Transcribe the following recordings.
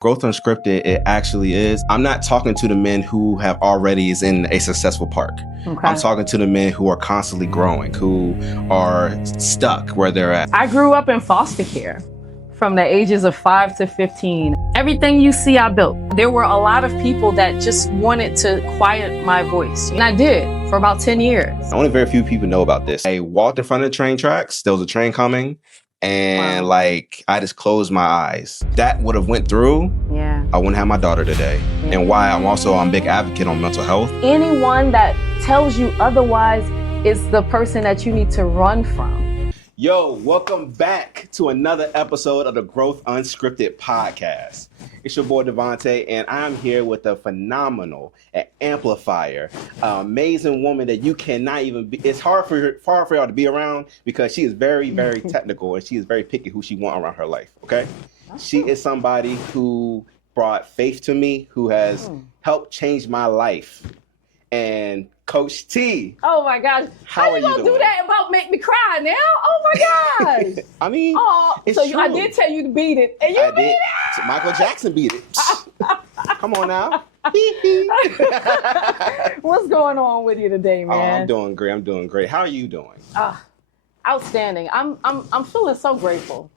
Growth Unscripted, it actually is. I'm not talking to the men who have already is in a successful park. Okay. I'm talking to the men who are constantly growing, who are stuck where they're at. I grew up in foster care from the ages of 5 to 15. Everything you see, I built. There were a lot of people that just wanted to quiet my voice. And I did for about 10 years. Only very few people know about this. I walked in front of the train tracks. There was a train coming. And I just closed my eyes. That would have went through. Yeah. I wouldn't have my daughter today. Yeah. And why I'm a big advocate on mental health. Anyone that tells you otherwise is the person that you need to run from. Yo, welcome back to another episode of the Growth Unscripted podcast. It's your boy Devontae, and I'm here with a phenomenal amplifier, amazing woman that you cannot even be. It's hard for y'all to be around because she is very, very technical and she is very picky who she wants around her life. Okay, she is somebody who brought faith to me, who has helped change my life, and Coach T. Oh my gosh. How you gonna do that about make me cry now? Oh my gosh. I mean, it's so true. I did tell you to beat it. And you beat it. So Michael Jackson beat it. Come on now. What's going on with you today, man? Oh, I'm doing great. How are you doing? Outstanding. I'm feeling so grateful.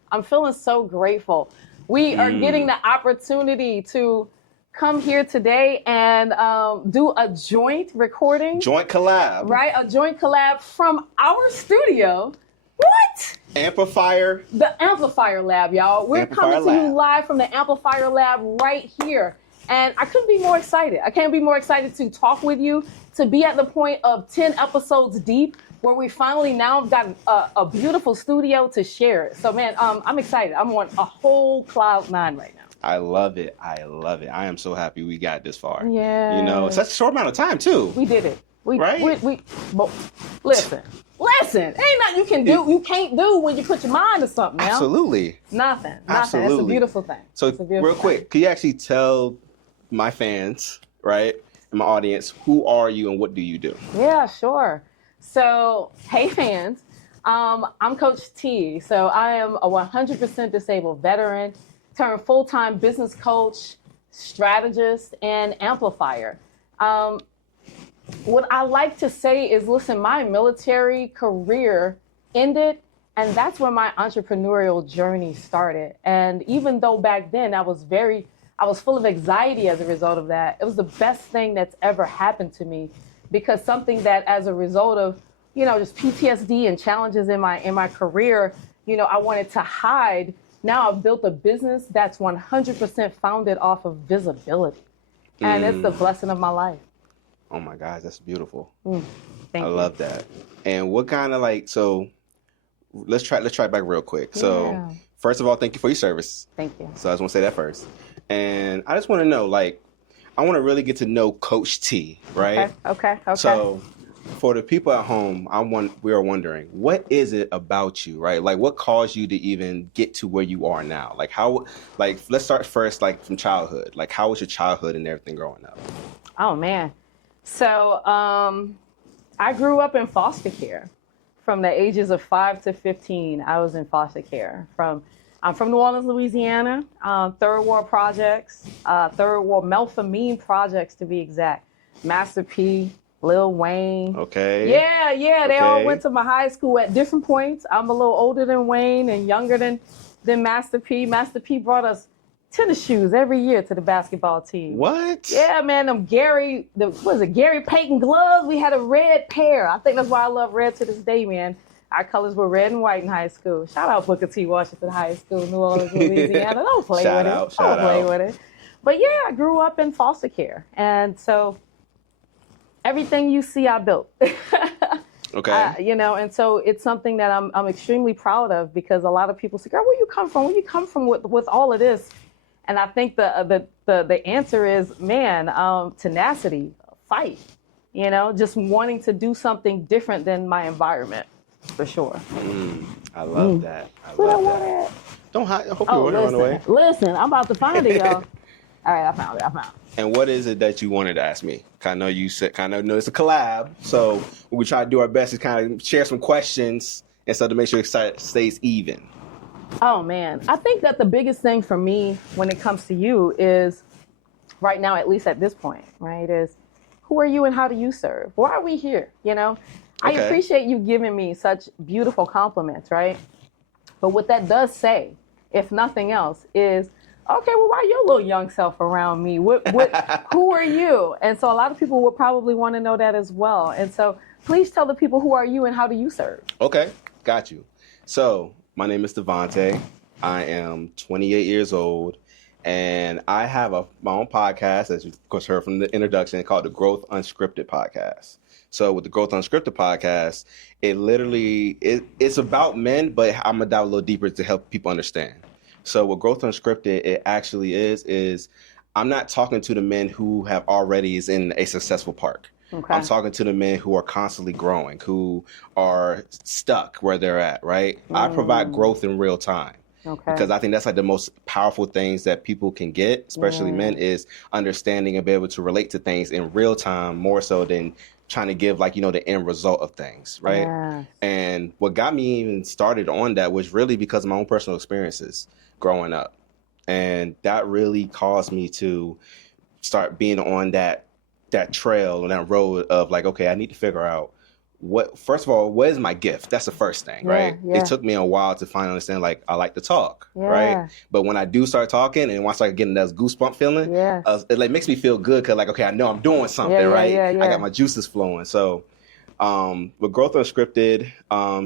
We are getting the opportunity to come here today and do a joint recording. Joint collab. Right? A joint collab from our studio. What? Amplifier. The Amplifier Lab, y'all. We're coming to you live from the Amplifier Lab right here. And I couldn't be more excited. I can't be more excited to talk with you, to be at the point of 10 episodes deep, where we finally now have got a beautiful studio to share it. So, man, I'm excited. I'm on a whole cloud nine right now. I love it. I am so happy we got this far. Yeah. You know, such a short amount of time, too. We did it. Right? Listen. Ain't nothing you can't do when you put your mind to something now. Absolutely. Nothing. Absolutely. It's a beautiful thing. So, real quick, can you actually tell my fans, right, and my audience, who are you and what do you do? Yeah, sure. So, hey, fans. I'm Coach T. So, I am a 100% disabled veteran turned full-time business coach, strategist, and amplifier. What I like to say is, listen, my military career ended, and that's where my entrepreneurial journey started. And even though back then I was full of anxiety as a result of that, it was the best thing that's ever happened to me, because something that as a result of, just PTSD and challenges in my career, I wanted to hide. Now I've built a business that's 100% founded off of visibility. And it's the blessing of my life. Oh my gosh, that's beautiful. Thank you. I love that. And what kind of so let's try back real quick. So first of all, thank you for your service. Thank you. So I just want to say that first. And I just want to know, I want to really get to know Coach T, right? Okay. So for the people at home, we are wondering, what is it about you, right? What caused you to even get to where you are now? Let's start first, from childhood. How was your childhood and everything growing up? Oh, man. So I grew up in foster care from the ages of 5 to 15. I was in foster care. I'm from New Orleans, Louisiana, Third Ward Projects, Third Ward Melphamine Projects to be exact. Master P, Lil Wayne. Okay. Yeah. They all went to my high school at different points. I'm a little older than Wayne and younger than Master P. Master P brought us tennis shoes every year to the basketball team. What? Yeah, man, Gary Payton gloves? We had a red pair. I think that's why I love red to this day, man. Our colors were red and white in high school. Shout out Booker T. Washington High School, New Orleans, Louisiana. Don't play with it. But yeah, I grew up in foster care. And so everything you see, I built. Okay. And so it's something that I'm extremely proud of, because a lot of people say, girl, where you come from? Where you come from with all of this? And I think the answer is, man, tenacity, fight, just wanting to do something different than my environment, for sure. I love that. I love that. Don't hide. I hope you won't run away. Listen, I'm about to find it, y'all. All right, I found it. And what is it that you wanted to ask me? I know you said, know it's a collab, so what we try to do our best is kind of share some questions, and so to make sure it stays even. Oh man, I think that the biggest thing for me when it comes to you is right now, at least at this point, right, is who are you and how do you serve? Why are we here? I Okay. appreciate you giving me such beautiful compliments, right? But what that does say, if nothing else, is okay, well, why your little young self around me? Who are you? And so a lot of people would probably want to know that as well. And so please tell the people who are you and how do you serve? Okay, got you. So, my name is Devontae. I am 28 years old, and I have my own podcast, as you of course heard from the introduction, called the Growth Unscripted Podcast. So, with the Growth Unscripted Podcast, it's about men, but I'm gonna dive a little deeper to help people understand. So, what Growth Unscripted it actually is I'm not talking to the men who have already is in a successful park. Okay. I'm talking to the men who are constantly growing, who are stuck where they're at, right? I provide growth in real time. Okay. Because I think that's like the most powerful things that people can get, especially men, is understanding and be able to relate to things in real time more so than trying to give the end result of things, right? Yeah. And what got me even started on that was really because of my own personal experiences growing up. And that really caused me to start being on that trail and that road of like, okay, I need to figure out first of all, what is my gift? That's the first thing, right? Yeah. It took me a while to finally understand, like, I like to talk, right? But when I do start talking and once I start getting that goosebump feeling, it like makes me feel good because like, okay, I know I'm doing something, right? I got my juices flowing. So with Growth Unscripted,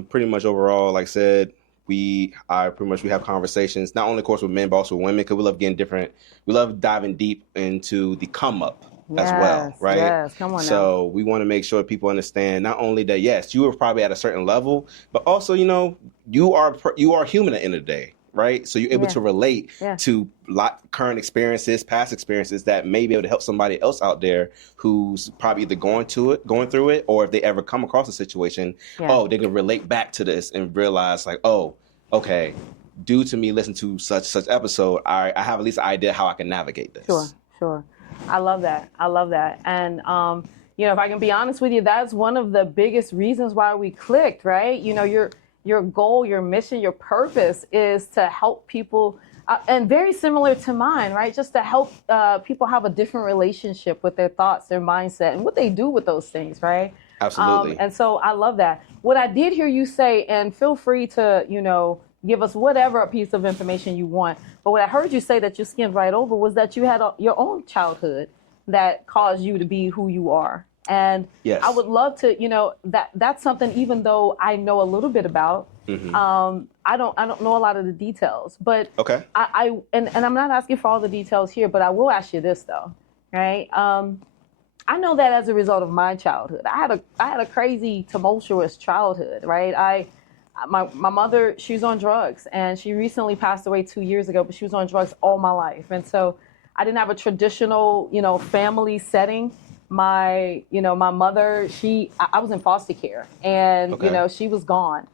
pretty much overall, like I said, we have conversations, not only of course with men, but also with women, because we love diving deep into the come up as well, right? Yes, come on so we want to make sure people understand not only that, yes, you are probably at a certain level, but also, you are human at the end of the day, right? So you're able to relate to current experiences, past experiences that may be able to help somebody else out there who's probably either going through it, or if they ever come across a situation, they can relate back to this and realize like, oh, okay, due to me listening to such episode, I have at least an idea how I can navigate this. Sure. I love that. And, if I can be honest with you, that's one of the biggest reasons why we clicked, right? Your goal, your mission, your purpose is to help people, and very similar to mine, right? Just to help people have a different relationship with their thoughts, their mindset, and what they do with those things, right? Absolutely. And so I love that. What I did hear you say, and feel free to, give us whatever piece of information you want. But what I heard you say that you skimmed right over was that you had your own childhood that caused you to be who you are. And I would love to, that's something, even though I know a little bit about, I don't know a lot of the details. But okay. And I'm not asking for all the details here, but I will ask you this though, right? I know that as a result of my childhood, I had a crazy, tumultuous childhood, right? My mother, she's on drugs, and she recently passed away 2 years ago, but she was on drugs all my life. And so I didn't have a traditional, family setting. My mother, I was in foster care, and, she was gone.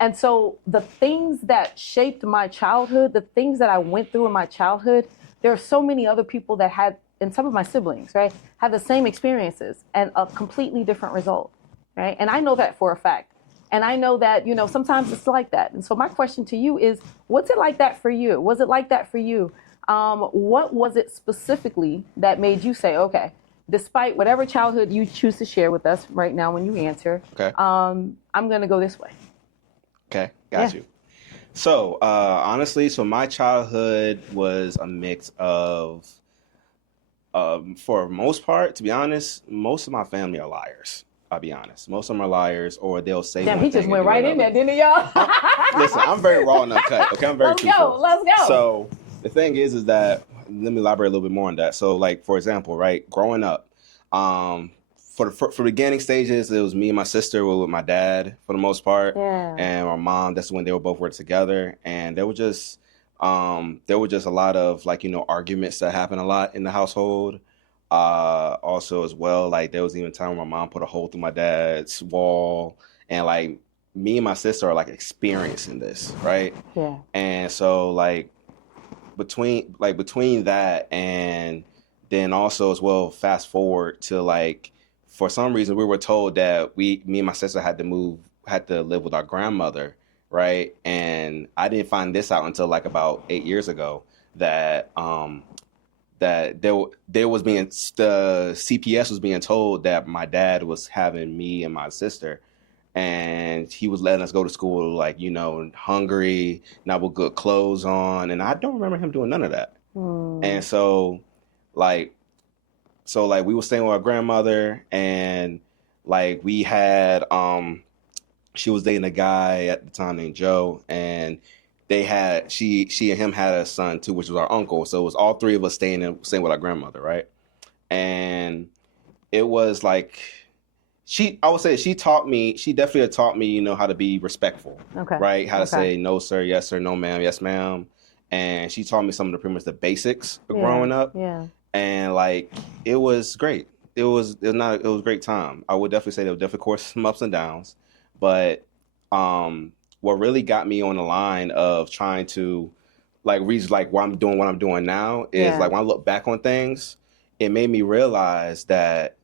And so the things that shaped my childhood, the things that I went through in my childhood, there are so many other people that had, and some of my siblings, right, had the same experiences and a completely different result, right? And I know that for a fact. And I know that, sometimes it's like that. And so my question to you is, what's it like that for you? Was it like that for you? What was it specifically that made you say, okay, despite whatever childhood you choose to share with us right now when you answer, I'm going to go this way. Okay, got you. So honestly, my childhood was a mix of, for the most part, to be honest, most of my family are liars. I'll be honest. Most of them are liars, or they'll say. Damn, he just went right in there, didn't he, y'all? Listen, I'm very raw and uncut. Okay, I'm very truthful. Let's go. So the thing is that, let me elaborate a little bit more on that. So, like, for example, right, growing up, for the beginning stages, it was me and my sister were with my dad for the most part, and my mom. That's when they were both working together, and there were just a lot of arguments that happened a lot in the household. Also as well, like there was even a time when my mom put a hole through my dad's wall, and like me and my sister are like experiencing this, right? Yeah. And so between that, and then also as well, fast forward to for some reason we were told that me and my sister had to live with our grandmother right? And I didn't find this out until like about 8 years ago that that there was being the CPS was being told that my dad was having me and my sister, and he was letting us go to school like, you know, hungry, not with good clothes on, and I don't remember him doing none of that. And like we were staying with our grandmother, and like we had she was dating a guy at the time named Joe, and they had she and him had a son too, which was our uncle. So it was all three of us staying with our grandmother, right? And it was like I would say she definitely taught me, you know, how to be respectful, right? How to say no sir, yes sir, no ma'am, yes ma'am. And she taught me some of the pretty much the basics of growing up. Yeah. And like it was great. It was a great time. I would definitely say there were definitely, of course, some ups and downs, but what really got me on the line of trying to like reason like why I'm doing what I'm doing now is like when I look back on things, it made me realize that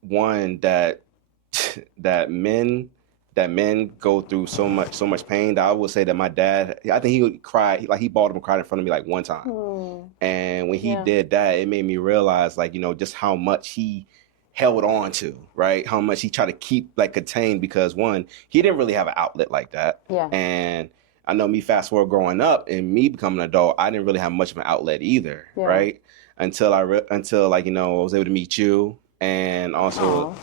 one that men go through so much pain that I would say that my dad, I think he would cry, like he bawled and cried in front of me like one time. And when he did that, it made me realize like, you know, just how much he held on to, right? How much he tried to keep like contained, because one, he didn't really have an outlet like that. Yeah. And I know me fast forward growing up and me becoming an adult, I didn't really have much of an outlet either, right? Until like, you know, I was able to meet you, and also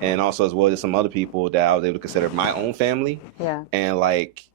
as well as some other people that I was able to consider my own family. Yeah. And like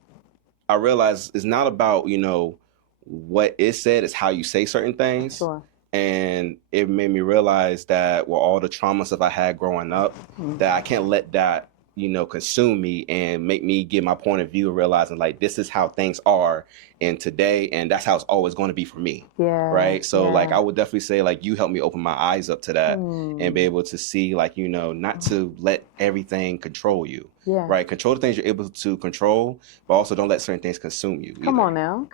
I realized it's not about, you know, what is said, it's how you say certain things. Sure. And it made me realize that with all the trauma stuff I had growing up, that I can't let that, you know, consume me and make me get my point of view, realizing like this is how things are in today, and that's how it's always going to be for me. Yeah. Right. So like I would definitely say like you helped me open my eyes up to that and be able to see like, you know, not to let everything control you. Yeah. Right. Control the things you're able to control, but also don't let certain things consume you. Come on now.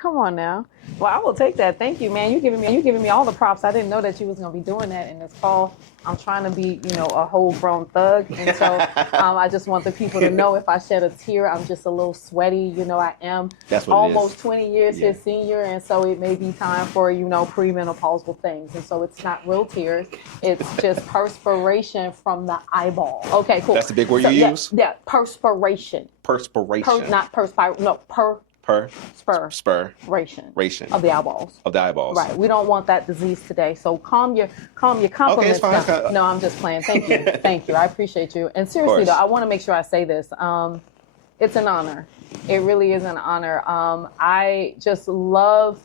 Well, I will take that. Thank you, man. You giving me all the props. I didn't know that you was gonna be doing that in this call. I'm trying to be, you know, a whole grown thug, and so I just want the people to know if I shed a tear, I'm just a little sweaty. You know, I am almost 20 years his senior, and so it may be time for, you know, premenopausal things, and so it's not real tears, it's just perspiration from the eyeball. Okay, cool. That's the big word you use. Yeah, perspiration. Not perspire. No, Perspiration of the eyeballs. Right. We don't want that disease today. So calm your compliments. Okay, it's fine. No, I'm just playing. Thank you. Thank you. I appreciate you. And seriously though, I want to make sure I say this. It's an honor. It really is an honor. I just love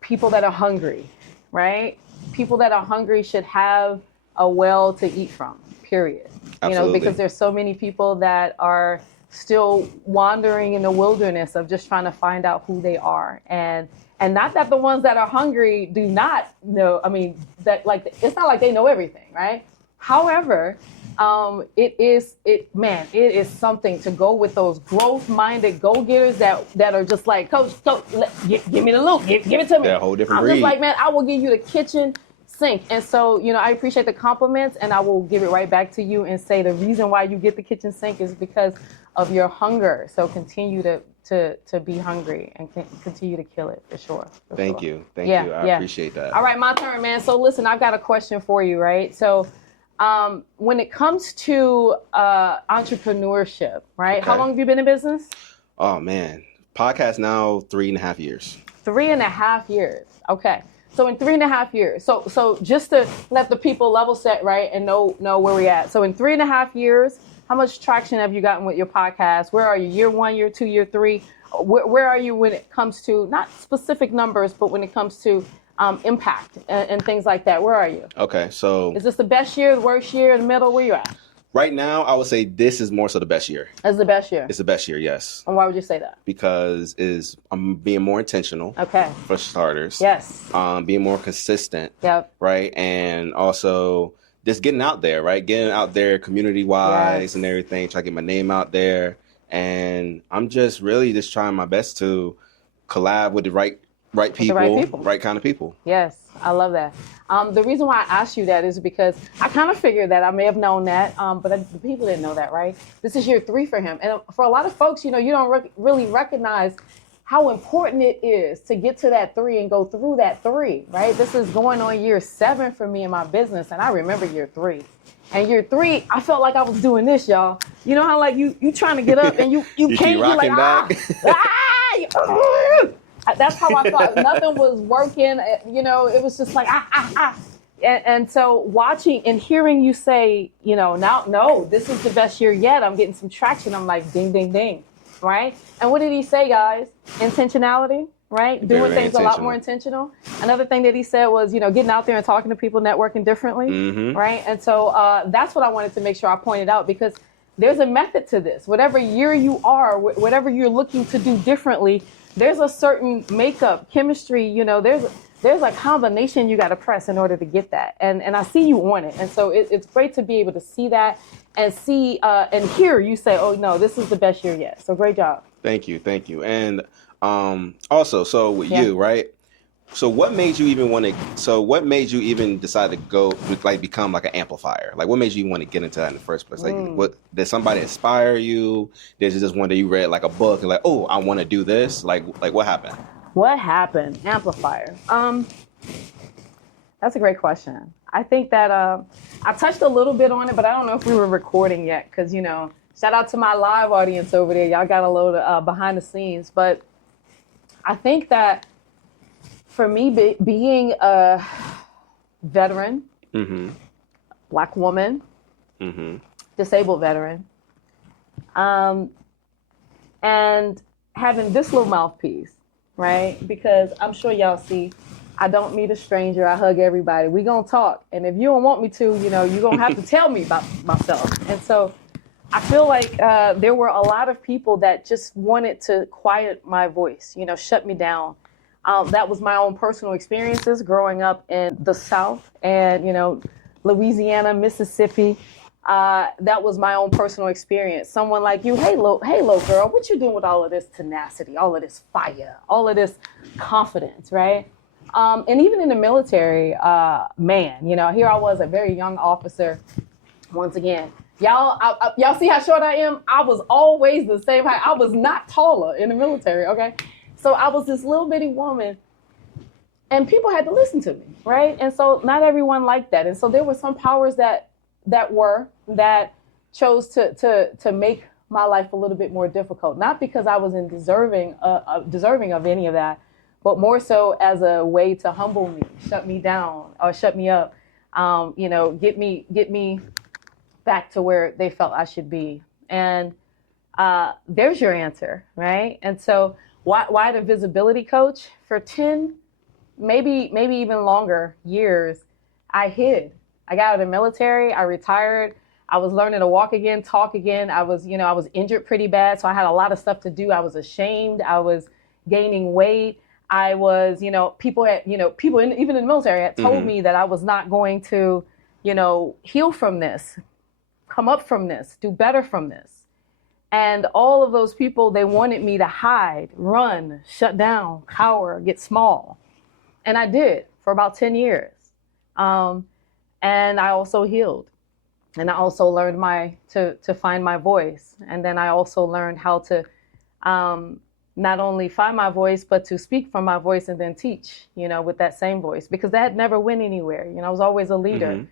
people that are hungry, right? People that are hungry should have a well to eat from, period. Absolutely. You know, because there's so many people that are still wandering in the wilderness of just trying to find out who they are. And not that the ones that are hungry do not know, I mean, that like, it's not like they know everything, right? However, it is something to go with those growth-minded go-getters that are just like, Coach, give me the loot, give it to me. They're a whole different breed. I'm just like, man, I will give you the kitchen sink. And so, you know, I appreciate the compliments, and I will give it right back to you and say the reason why you get the kitchen sink is because of your hunger. So continue to be hungry and continue to kill it for sure. Thank you. I appreciate that. All right, my turn, man. So listen, I've got a question for you, right? So when it comes to entrepreneurship, right? Okay. How long have you been in business? Oh man, podcast now 3.5 years. 3.5 years. Okay. So in 3.5 years, so just to let the people level set, right, and know where we're at. So in 3.5 years, how much traction have you gotten with your podcast? Where are you? Year 1, year 2, year 3? Where are you when it comes to not specific numbers, but when it comes to impact and things like that? Where are you? Okay, so is this the best year, the worst year, in the middle? Where you at? Right now, I would say this is more so the best year. It's the best year? It's the best year, yes. And why would you say that? Because I'm being more intentional. Okay. For starters. Yes. Being more consistent. Yep. Right? And also just getting out there, right? Getting out there community-wise and everything, trying to get my name out there. And I'm just really just trying my best to collab with the right people, right kind of people. Yes. I love that. The reason why I asked you that is because I kind of figured that I may have known that, but the people didn't know that, right? This is year 3 for him. And for a lot of folks, you don't really recognize how important it is to get to that 3 and go through that 3, right? This is going on year 7 for me in my business, and I remember year 3. And year 3, I felt like I was doing this, y'all. You know how like you trying to get up and you can't, you're like, that's how I thought. Nothing was working. It was just like, And so watching and hearing you say, now, no, this is the best year yet. I'm getting some traction. I'm like, ding, ding, ding. Right? And what did he say, guys? Intentionality, right? Doing things a lot more intentional. Another thing that he said was, getting out there and talking to people, networking differently, right? And so that's what I wanted to make sure I pointed out, because there's a method to this. Whatever year you are, whatever you're looking to do differently, there's a certain makeup, chemistry, there's a combination you got to press in order to get that. And I see you on it. And so it's great to be able to see that and see and hear you say, oh, no, this is the best year yet. So great job. Thank you. And also, so with you, right? So what made you even decide to go become like an amplifier? Like what made you want to get into that in the first place? Like what did somebody inspire you? Did you just one day you read like a book and like, oh, I want to do this? Like what happened? What happened? Amplifier. That's a great question. I think that I touched a little bit on it, but I don't know if we were recording yet because, shout out to my live audience over there. Y'all got a load of behind the scenes. But I think that for me, being a veteran, Black woman, disabled veteran, and having this little mouthpiece, right? Because I'm sure y'all see, I don't meet a stranger. I hug everybody. We gonna talk. And if you don't want me to, you're gonna have to tell me about myself. And so I feel like there were a lot of people that just wanted to quiet my voice, shut me down. That was my own personal experiences growing up in the South and, Louisiana, Mississippi. That was my own personal experience. Someone like you, hey, lo girl, what you doing with all of this tenacity, all of this fire, all of this confidence, right? And even in the military, here I was, a very young officer. Once again, y'all see how short I am? I was always the same height. I was not taller in the military, okay? So I was this little bitty woman, and people had to listen to me, right? And so not everyone liked that. And so there were some powers that chose to make my life a little bit more difficult, not because I was deserving of any of that, but more so as a way to humble me, shut me down, or shut me up, get me back to where they felt I should be. And there's your answer, right? And so why the visibility coach? For 10, maybe even longer years, I hid. I got out of the military, I retired, I was learning to walk again, talk again. I was injured pretty bad, so I had a lot of stuff to do. I was ashamed, I was gaining weight. I was, people even in the military had told me that I was not going to, heal from this, come up from this, do better from this. And all of those people, they wanted me to hide, run, shut down, cower, get small. And I did for about 10 years. And I also healed. And I also learned to find my voice. And then I also learned how to not only find my voice, but to speak from my voice and then teach, with that same voice, because that never went anywhere. I was always a leader.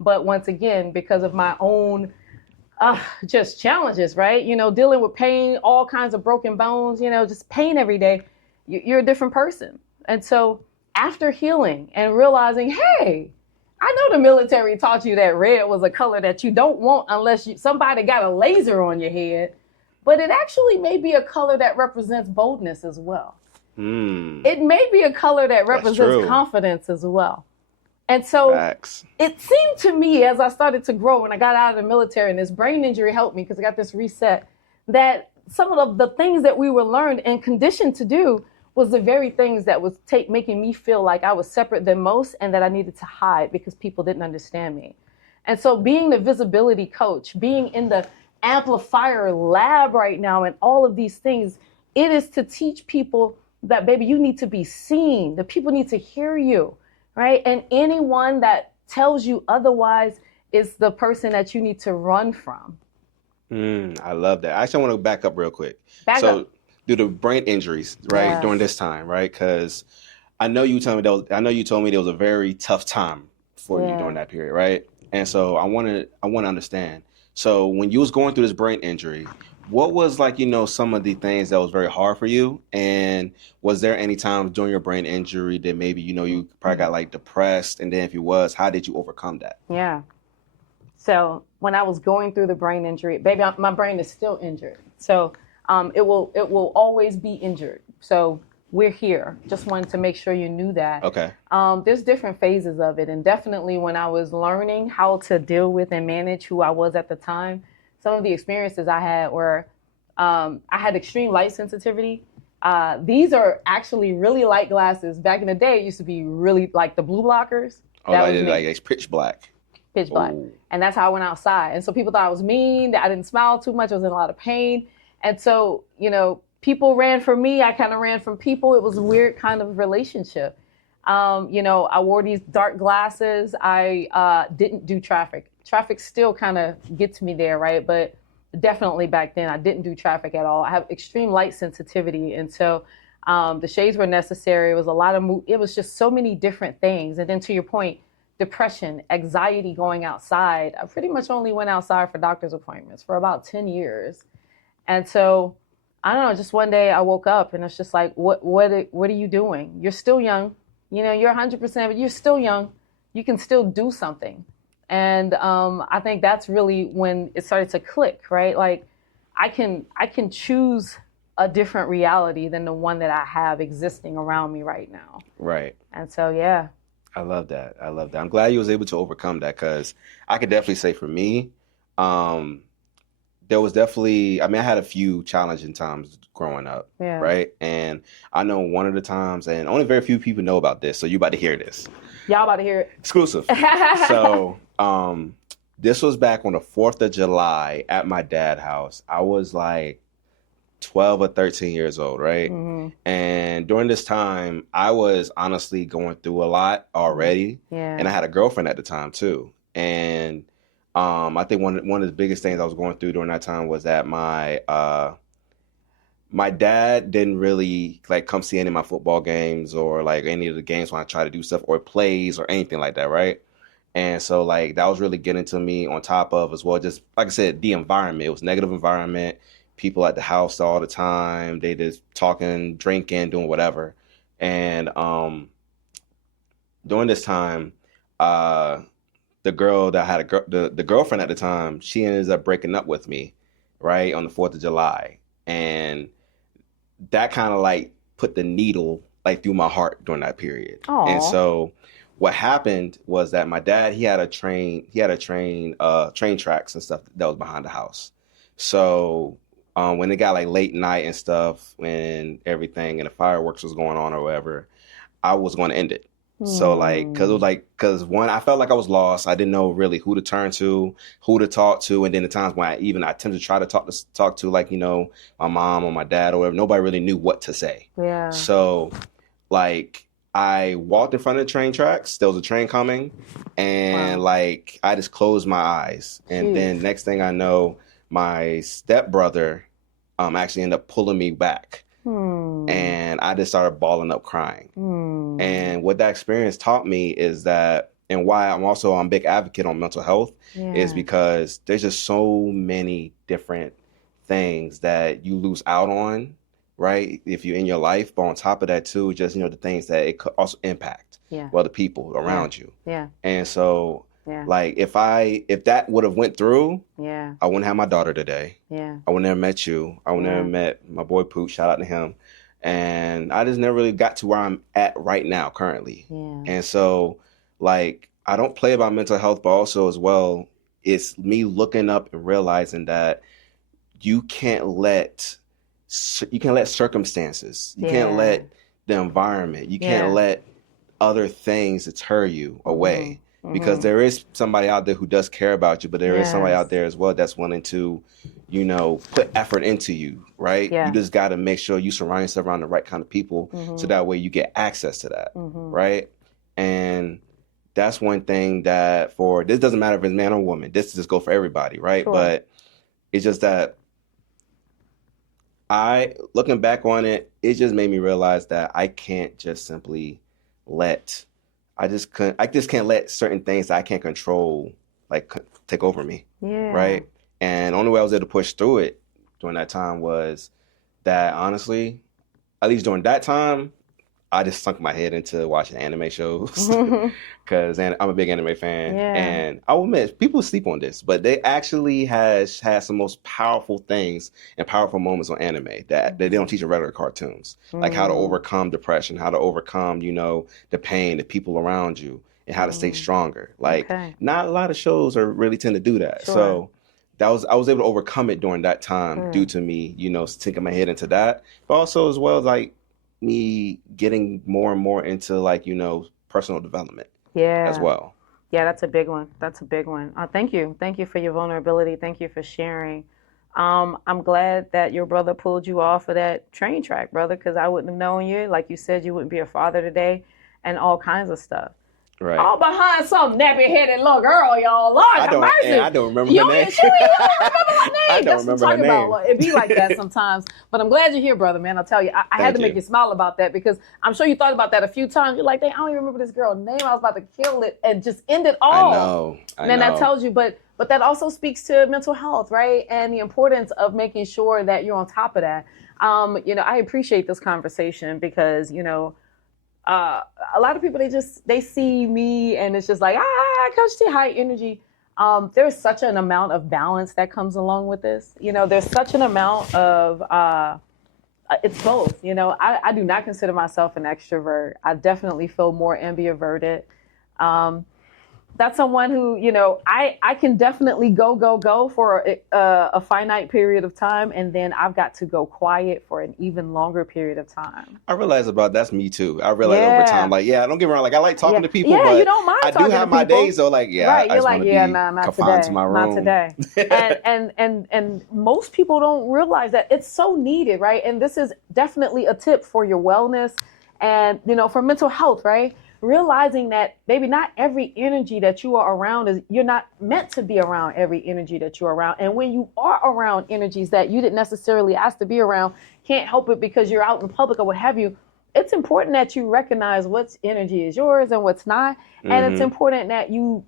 But once again, because of my own just challenges, right? Dealing with pain, all kinds of broken bones, just pain every day, you're a different person. And so after healing and realizing, hey, I know the military taught you that red was a color that you don't want unless somebody got a laser on your head, but it actually may be a color that represents boldness as well. It may be a color that represents confidence as well. And so it seemed to me as I started to grow and I got out of the military and this brain injury helped me because I got this reset, that some of the things that we were learned and conditioned to do was the very things that was making me feel like I was separate than most and that I needed to hide because people didn't understand me. And so being the visibility coach, being in the Amplifier Lab right now and all of these things, it is to teach people that, baby, you need to be seen. The people need to hear you. right? And anyone that tells you otherwise is the person that you need to run from. I love that. Actually, I want to back up real quick. Back up. Due to brain injuries, right, Yes. during this time, right? Because I know you told me there was a very tough time for you during that period, right? And so I want to understand. So when you was going through this brain injury, what was like, some of the things that was very hard for you? And was there any times during your brain injury that maybe, you probably got like depressed? And then if you was, how did you overcome that? Yeah. So when I was going through the brain injury, baby, my brain is still injured. So it will always be injured. So we're here. Just wanted to make sure you knew that. Okay. There's different phases of it. And definitely when I was learning how to deal with and manage who I was at the time, some of the experiences I had were, I had extreme light sensitivity. These are actually really light glasses. Back in the day, it used to be really like the blue blockers. Oh, like it's pitch black. Pitch black. Ooh. And that's how I went outside. And so people thought I was mean, that I didn't smile too much, I was in a lot of pain. And so, people ran from me, I kind of ran from people. It was a weird kind of relationship. I wore these dark glasses. I didn't do traffic. Traffic still kind of gets me there, right? But definitely back then, I didn't do traffic at all. I have extreme light sensitivity. And so the shades were necessary. It was a lot of it was just so many different things. And then to your point, depression, anxiety going outside. I pretty much only went outside for doctor's appointments for about 10 years. And so, I don't know, just one day I woke up and it's just like, what are you doing? You're still young. You're 100%, but you're still young. You can still do something. And I think that's really when it started to click, right? Like I can choose a different reality than the one that I have existing around me right now. Right. And so, yeah. I love that. I'm glad you was able to overcome that, because I could definitely say for me, there was definitely, I had a few challenging times growing up, right? And I know one of the times, and only very few people know about this, so you about to hear this. Y'all about to hear it. Exclusive. So this was back on the 4th of July at my dad's house. I was like 12 or 13 years old, right? Mm-hmm. And during this time, I was honestly going through a lot already. Yeah. And I had a girlfriend at the time too. And I think one of the biggest things I was going through during that time was that my dad didn't really like come see any of my football games or like any of the games when I try to do stuff or plays or anything like that, right? And so like that was really getting to me, on top of as well, just like I said, the environment. It was negative environment. People at the house all the time. They just talking, drinking, doing whatever. And during this time, the girl that had the girlfriend at the time, she ended up breaking up with me, right, on the 4th of July. And that kind of like put the needle like through my heart during that period. Aww. And so what happened was that my dad, he had train tracks and stuff that was behind the house. So when it got like late night and stuff, when everything and the fireworks was going on or whatever, I was going to end it. So like, cause one, I felt like I was lost. I didn't know really who to turn to, who to talk to. And then the times when I attempted to try to talk to like, my mom or my dad or whatever, nobody really knew what to say. Yeah. So like I walked in front of the train tracks. There was a train coming, and like I just closed my eyes. And then next thing I know, my stepbrother actually ended up pulling me back. And I just started bawling up crying. And what that experience taught me is that, and why I'm also a big advocate on mental health, is because there's just so many different things that you lose out on, right? If you're in your life, but on top of that too, just, the things that it could also impact other people around you. Yeah. And so like if that would have went through, I wouldn't have my daughter today. Yeah. I would never met you. I would never met my boy Poot. Shout out to him. And I just never really got to where I'm at right now currently. Yeah. And so like I don't play about mental health, but also as well, it's me looking up and realizing that you can't let circumstances, you can't let the environment, you can't let other things deter you away. Mm-hmm. Because there is somebody out there who does care about you, but there is somebody out there as well that's willing to, put effort into you, right? Yeah. You just got to make sure you surround yourself around the right kind of people, so that way you get access to that, right? And that's one thing that this doesn't matter if it's man or woman. This just go for everybody, right? Sure. But it's just that looking back on it, it just made me realize that I can't just simply I just can't let certain things that I can't control take over me. Yeah. Right. And the only way I was able to push through it during that time was that, honestly, at least during that time, I just sunk my head into watching anime shows because I'm a big anime fan. Yeah. And I will admit, people sleep on this, but they actually has some most powerful things and powerful moments on anime that they don't teach in regular cartoons, like how to overcome depression, how to overcome, the pain, the people around you, and how to stay stronger. Not a lot of shows are really tend to do that. Sure. So I was able to overcome it during that time due to me, sinking my head into that, but also as well as me getting more and more into personal development as well. Yeah, that's a big one. Thank you for your vulnerability. Thank you for sharing. I'm glad that your brother pulled you off of that train track, brother, because I wouldn't have known you. Like you said, you wouldn't be a father today, and all kinds of stuff. Right. All behind some nappy-headed little girl, y'all. Lord have mercy. I don't remember her name. You don't remember her name. I don't remember her name. About. It be like that sometimes. But I'm glad you're here, brother, man. I'll tell you. I had to make you smile about that because I'm sure you thought about that a few times. You're like, dang, I don't even remember this girl's name. I was about to kill it and just end it all. I know. That tells you, but that also speaks to mental health, right? And the importance of making sure that you're on top of that. I appreciate this conversation because, a lot of people, they see me and it's just like, Coach T, high energy. There's such an amount of balance that comes along with this. There's such an amount of, it's both. I do not consider myself an extrovert. I definitely feel more ambiverted. That's someone who, I can definitely go for a finite period of time. And then I've got to go quiet for an even longer period of time. I realize that's me too. I realize over time, don't get me wrong. I like talking to people, but you don't mind I do have my days though. Right. I just want to be confined to my room. Not today. and most people don't realize that it's so needed, right? And this is definitely a tip for your wellness and, for mental health, right? Realizing that, baby, not every energy that you are around you're not meant to be around every energy that you're around. And when you are around energies that you didn't necessarily ask to be around, can't help it because you're out in public or what have you, it's important that you recognize what energy is yours and what's not. And it's important that you,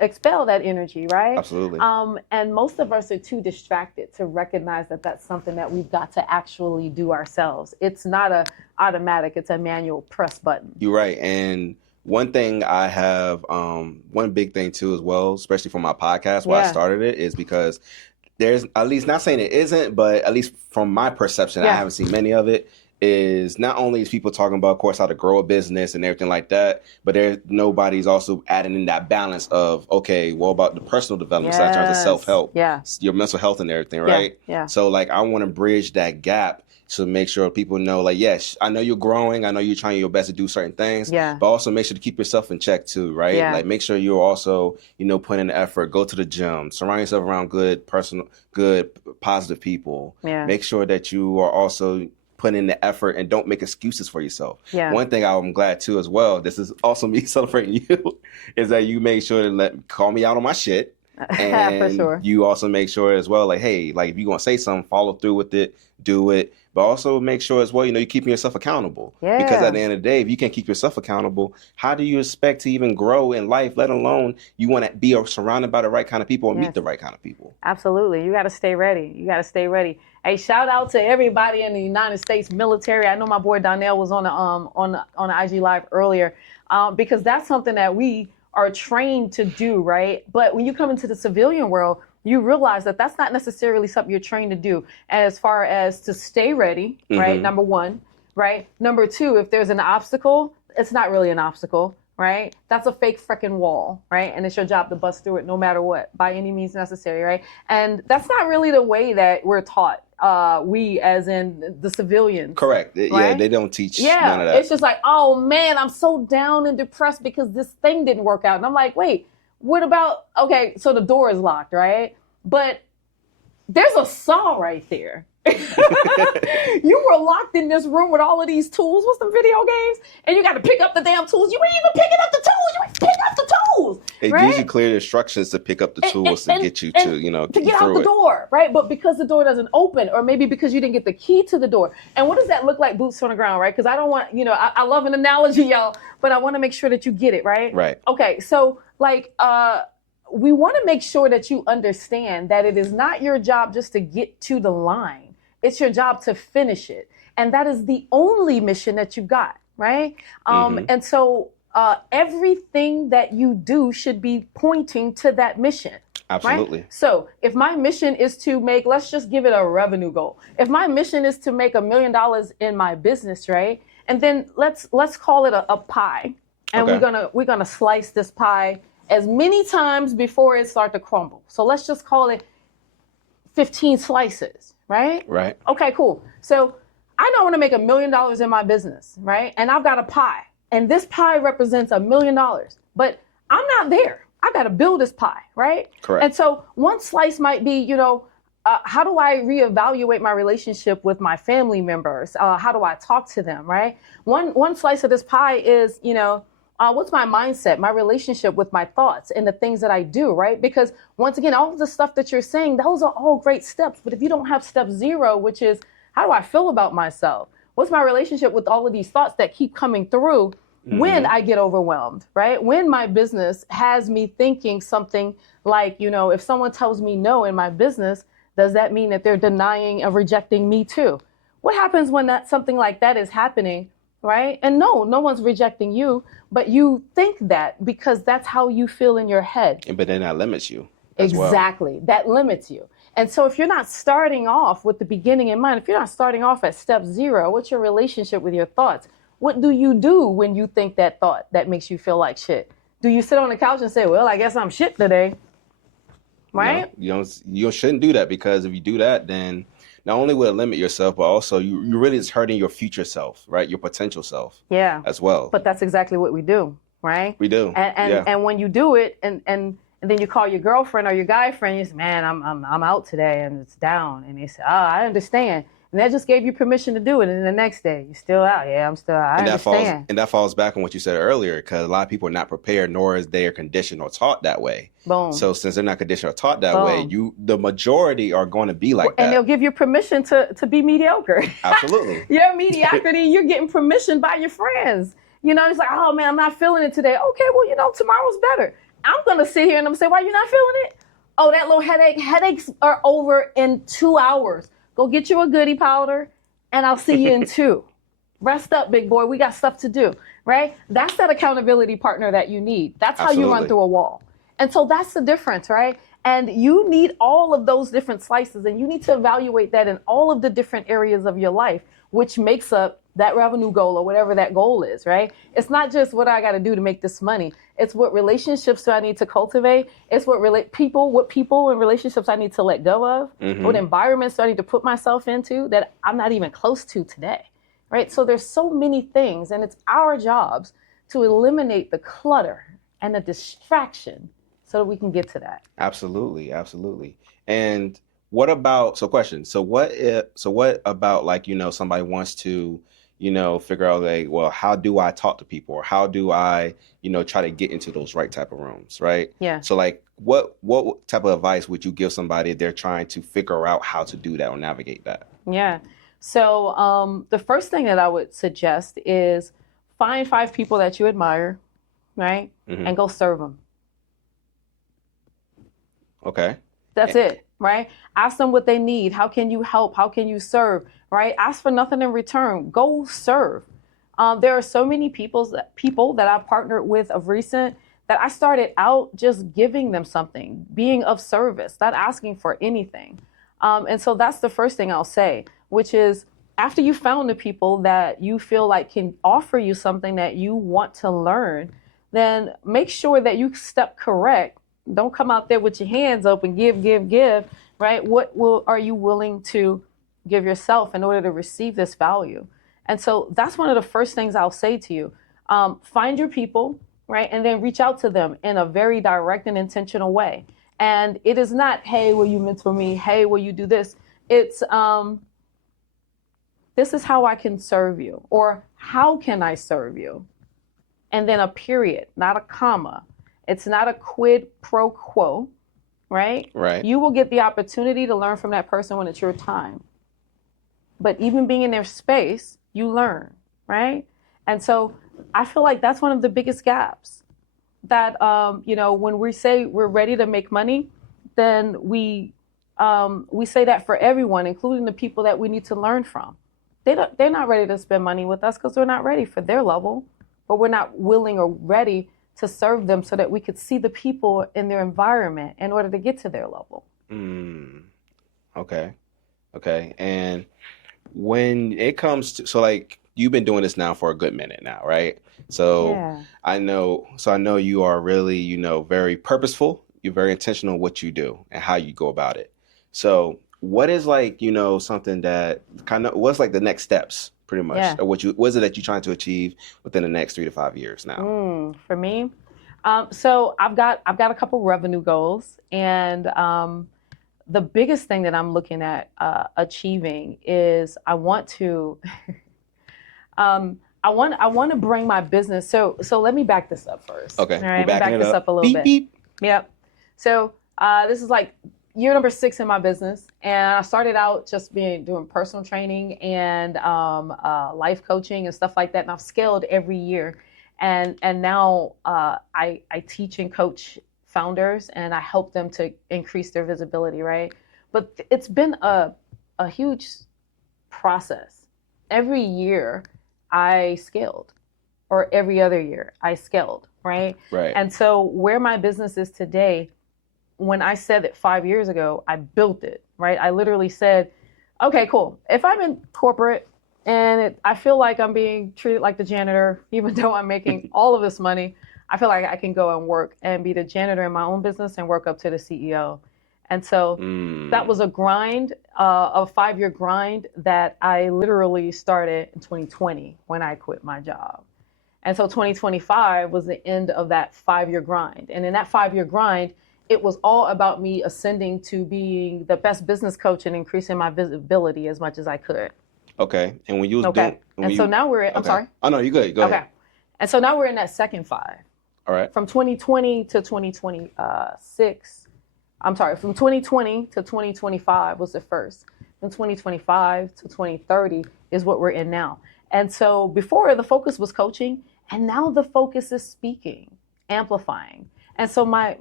expel that energy, right? Absolutely. And most of us are too distracted to recognize that that's something that we've got to actually do ourselves. It's not a automatic, it's a manual press button. You're right. And one thing I have, one big thing too as well, especially for my podcast, why I started it, is because there's, at least not saying it isn't, but at least from my perception, I haven't seen many of it, is not only is people talking about, of course, how to grow a business and everything like that, but nobody's also adding in that balance of, okay, what about the personal development side in terms of self-help, your mental health and everything, right? Yeah. So I want to bridge that gap to make sure people know, yes, I know you're growing, I know you're trying your best to do certain things, but also make sure to keep yourself in check too, right? Make sure you're also, putting in the effort, go to the gym, surround yourself around good, positive people. Make sure that you are also put in the effort and don't make excuses for yourself. One thing I'm glad too as well, this is also me celebrating you, is that you made sure to call me out on my shit. And for sure. You also make sure as well, hey, if you're going to say something, follow through with it, do it. But also make sure as well, you're keeping yourself accountable. Because at the end of the day, if you can't keep yourself accountable, how do you expect to even grow in life, let alone you want to be surrounded by the right kind of people or meet the right kind of people? Absolutely. You got to stay ready. Hey, shout out to everybody in the United States military. I know my boy Donnell was on the IG Live earlier because that's something that we are trained to do, right? But when you come into the civilian world, you realize that that's not necessarily something you're trained to do as far as to stay ready, right? Number one, right? Number two, if there's an obstacle, it's not really an obstacle, right? That's a fake freaking wall, right? And it's your job to bust through it no matter what, by any means necessary, right? And that's not really the way that we're taught. We as in the civilians. Correct. Right? Yeah, they don't teach none of that. It's just like, oh man, I'm so down and depressed because this thing didn't work out. And I'm like, wait, what about, okay, so the door is locked, right? But there's a saw right there. You were locked in this room with all of these tools with some video games, and you got to pick up the damn tools. You ain't even picking up the tools. You ain't picking up the tools. It right? gives you clear instructions to pick up the tools to get you to, you know, to get out the door, right? But because the door doesn't open, or maybe because you didn't get the key to the door. And what does that look like, boots on the ground, right? Because I don't want, you know, I love an analogy, y'all, but I want to make sure that you get it, right? Right. Okay, so like, we want to make sure that you understand that it is not your job just to get to the line. It's your job to finish it. And that is the only mission that you've got, right? And so everything that you do should be pointing to that mission. Absolutely. Right? So if my mission is to make, let's just give it a revenue goal. If my mission is to make $1 million in my business, right? And then let's call it a pie. And we're gonna slice this pie as many times before it starts to crumble. So let's just call it 15 slices. Right? Right. Okay, cool. So I know I want to make $1 million in my business, right? And I've got a pie. And this pie represents $1 million. But I'm not there. I got to build this pie, right? Correct. And so one slice might be, you know, how do I reevaluate my relationship with my family members? How do I talk to them, right? One slice of this pie is, you know, what's my mindset, my relationship with my thoughts and the things that I do, right? Because once again, all of the stuff that you're saying, those are all great steps. But if you don't have step 0, which is, how do I feel about myself? What's my relationship with all of these thoughts that keep coming through when I get overwhelmed, right? When my business has me thinking something like, you know, if someone tells me no in my business, does that mean that they're denying and rejecting me too? What happens when something like that is happening? Right? And no one's rejecting you, but you think that because that's how you feel in your head. But then that limits you. Exactly. Well. That limits you. And so if you're not starting off with the beginning in mind, if you're not starting off at step 0, what's your relationship with your thoughts? What do you do when you think that thought that makes you feel like shit? Do you sit on the couch and say, well, I guess I'm shit today? Right? No, you shouldn't do that, because if you do that, then not only will it limit yourself, but also you really is hurting your future self, right? Your potential self. Yeah. As well. But that's exactly what we do, right? We do. And when you do it, and then you call your girlfriend or your guy friend, you say, man, I'm out today and it's down. And they say, oh, I understand. And that just gave you permission to do it. And then the next day, you're still out. Yeah, I'm still out. I understand. That falls back on what you said earlier, because a lot of people are not prepared, nor is they conditioned or taught that way. Boom. So since they're not conditioned or taught that way, the majority are going to be like that. And they'll give you permission to be mediocre. Absolutely. Your mediocrity, you're getting permission by your friends. You know, it's like, oh man, I'm not feeling it today. Okay, well, you know, tomorrow's better. I'm going to sit here and I'm say, why you not feeling it? Oh, that little headache. Headaches are over in 2 hours. Go get you a goodie powder, and I'll see you in 2. Rest up, big boy. We got stuff to do, right? That's that accountability partner that you need. That's how you run through a wall. And so that's the difference, right? And you need all of those different slices, and you need to evaluate that in all of the different areas of your life, which makes up that revenue goal or whatever that goal is, right? It's not just what I got to do to make this money. It's what relationships do I need to cultivate. It's what people and relationships I need to let go of. What environments do I need to put myself into that I'm not even close to today, right? So there's so many things, and it's our jobs to eliminate the clutter and the distraction so that we can get to that. Absolutely, absolutely. And what about, what about, like, you know, somebody wants to, you know, figure out, like, well, how do I talk to people, or how do I, you know, try to get into those right type of rooms, right? Yeah. So like, what type of advice would you give somebody if they're trying to figure out how to do that or navigate that? Yeah. So the first thing that I would suggest is find 5 people that you admire, right? And go serve them. Okay. That's it, right? Ask them what they need. How can you help? How can you serve, right? Ask for nothing in return. Go serve. There are so many people that I've partnered with of recent that I started out just giving them something, being of service, not asking for anything. And so that's the first thing I'll say, which is after you found the people that you feel like can offer you something that you want to learn, then make sure that you step correct. Don't come out there with your hands open, give, right? Are you willing to give yourself in order to receive this value? And so that's one of the first things I'll say to you. Find your people, right? And then reach out to them in a very direct and intentional way. And it is not, hey, will you mentor me? Hey, will you do this? It's, this is how I can serve you, or how can I serve you? And then a period, not a comma. It's not a quid pro quo, right? Right. You will get the opportunity to learn from that person when it's your time. But even being in their space, you learn, right? And so I feel like that's one of the biggest gaps that, when we say we're ready to make money, then we say that for everyone, including the people that we need to learn from. They're not ready to spend money with us because we're not ready for their level, but we're not willing or ready to serve them so that we could see the people in their environment in order to get to their level. Okay. And when it comes to, so like, you've been doing this now for a good minute now, right? So Yeah. I know you are really, very purposeful. You're very intentional in what you do and how you go about it. So what is like, something that what's like the next steps pretty much? Yeah. Or what is it that you're trying to achieve within the next 3 to 5 years now? For me, so I've got a couple revenue goals, and the biggest thing that I'm looking at achieving is I want to I want to bring my business. So let me back this up first. Okay, all right, we're backing back this up a little beep, bit. Beep. Yep. So this is like year number 6 in my business, and I started out just doing personal training and life coaching and stuff like that, and I've scaled every year, and now I teach and coach founders, and I help them to increase their visibility, right? But it's been a huge process. Every year I scaled, or every other year I scaled, right? Right. And so where my business is today, when I said it 5 years ago, I built it, right? I literally said, okay, cool. If I'm in corporate and I feel like I'm being treated like the janitor, even though I'm making all of this money, I feel like I can go and work and be the janitor in my own business and work up to the CEO. And so that was a grind, a 5-year grind that I literally started in 2020 when I quit my job. And so 2025 was the end of that 5-year grind. And in that 5-year grind, it was all about me ascending to being the best business coach and increasing my visibility as much as I could. Okay. And when you was Okay. So now we're I'm sorry. Oh, no, you're good. Go ahead. And so now we're in that second 5. All right. From 2020 to 2026. I'm sorry, from 2020 to 2025 was the first. From 2025 to 2030 is what we're in now. And so before, the focus was coaching, and now the focus is speaking, amplifying. And so my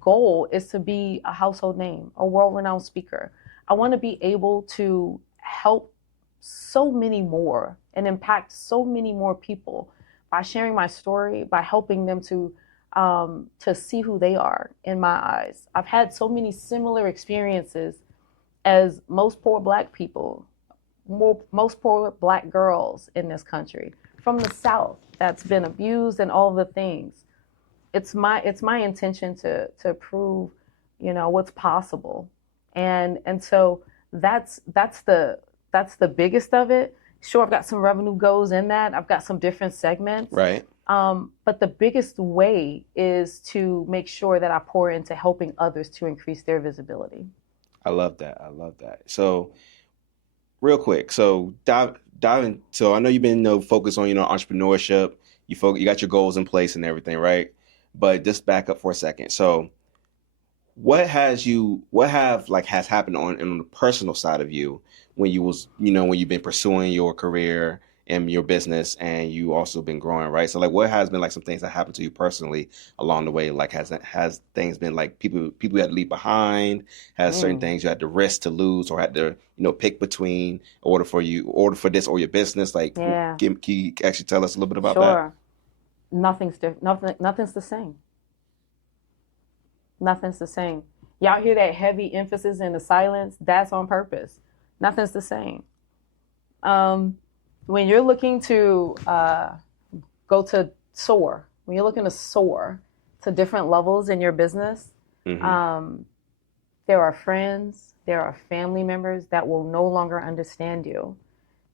goal is to be a household name, a world-renowned speaker. I want to be able to help so many more and impact so many more people by sharing my story, by helping them to see who they are in my eyes. I've had so many similar experiences as most poor Black people, most poor Black girls in this country from the South that's been abused and all the things. It's my intention to prove, what's possible, and so that's the biggest of it. Sure, I've got some revenue goals in that. I've got some different segments. Right. But the biggest way is to make sure that I pour into helping others to increase their visibility. I love that. So, real quick, so dive in. So I know you've been focused on entrepreneurship. You got your goals in place and everything, right? But just back up for a second. So, what has happened on the personal side of you when when you've been pursuing your career and your business, and you also been growing, right? So, like, what has been like some things that happened to you personally along the way? Like, has things been like people you had to leave behind? Has certain things you had to risk to lose, or had to pick between in order for this or your business? Like, Yeah. Can you actually tell us a little bit about Sure. Nothing's different. Nothing's the same. Nothing's the same. Y'all hear that heavy emphasis in the silence? That's on purpose. Nothing's the same. When you're looking to soar to different levels in your business, Mm-hmm. there are friends, there are family members that will no longer understand you.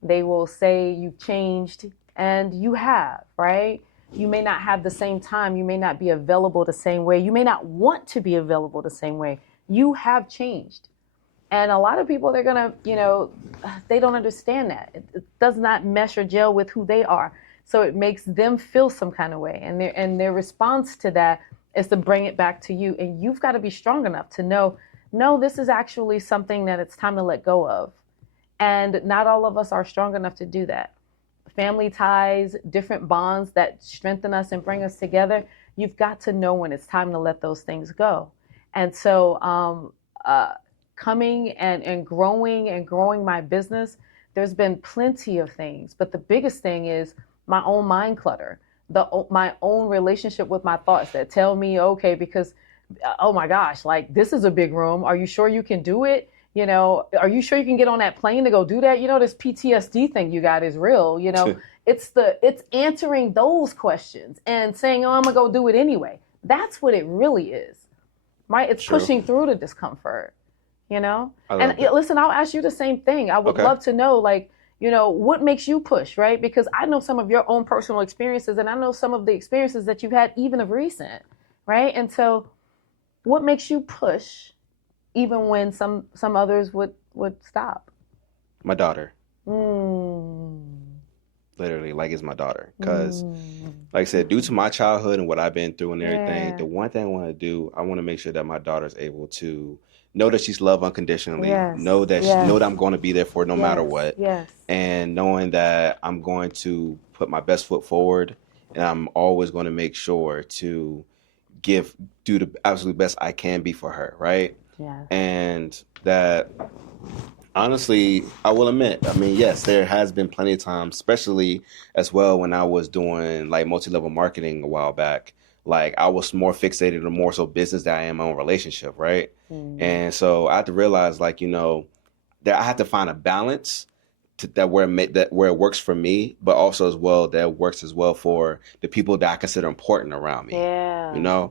They will say you've changed, and you have, right? You may not have the same time. You may not be available the same way. You may not want to be available the same way. You have changed. And a lot of people, they're going to, they don't understand that. It does not mesh or gel with who they are. So it makes them feel some kind of way. And their response to that is to bring it back to you. And you've got to be strong enough to know, no, this is actually something that it's time to let go of. And not all of us are strong enough to do that. Family ties, different bonds that strengthen us and bring us together. You've got to know when it's time to let those things go. And so coming and growing my business, there's been plenty of things. But the biggest thing is my own mind clutter, my own relationship with my thoughts that tell me, okay, because, oh my gosh, like this is a big room. Are you sure you can do it? Are you sure you can get on that plane to go do that? This PTSD thing you got is real. It's answering those questions and saying, oh, I'm gonna go do it anyway. That's what it really is, right? It's True. Pushing through the discomfort, listen, I'll ask you the same thing. I would love to know, what makes you push, right? Because I know some of your own personal experiences, and I know some of the experiences that you've had even of recent, right? And so what makes you push even when some others would stop? My daughter. Literally, it's my daughter. Because, like I said, due to my childhood and what I've been through and everything, the one thing I want to do, I want to make sure that my daughter's able to know that she's loved unconditionally, know that know that I'm going to be there for her no matter what, and knowing that I'm going to put my best foot forward, and I'm always going to make sure to do the absolute best I can be for her, right? Yeah. And that, honestly, I will admit, yes, there has been plenty of times, especially as well when I was doing multi-level marketing a while back. I was more fixated on more so business than I am my own relationship, right? And so I had to realize, that I have to find a balance where it works for me, but also as well that it works as well for the people that I consider important around me. Yeah.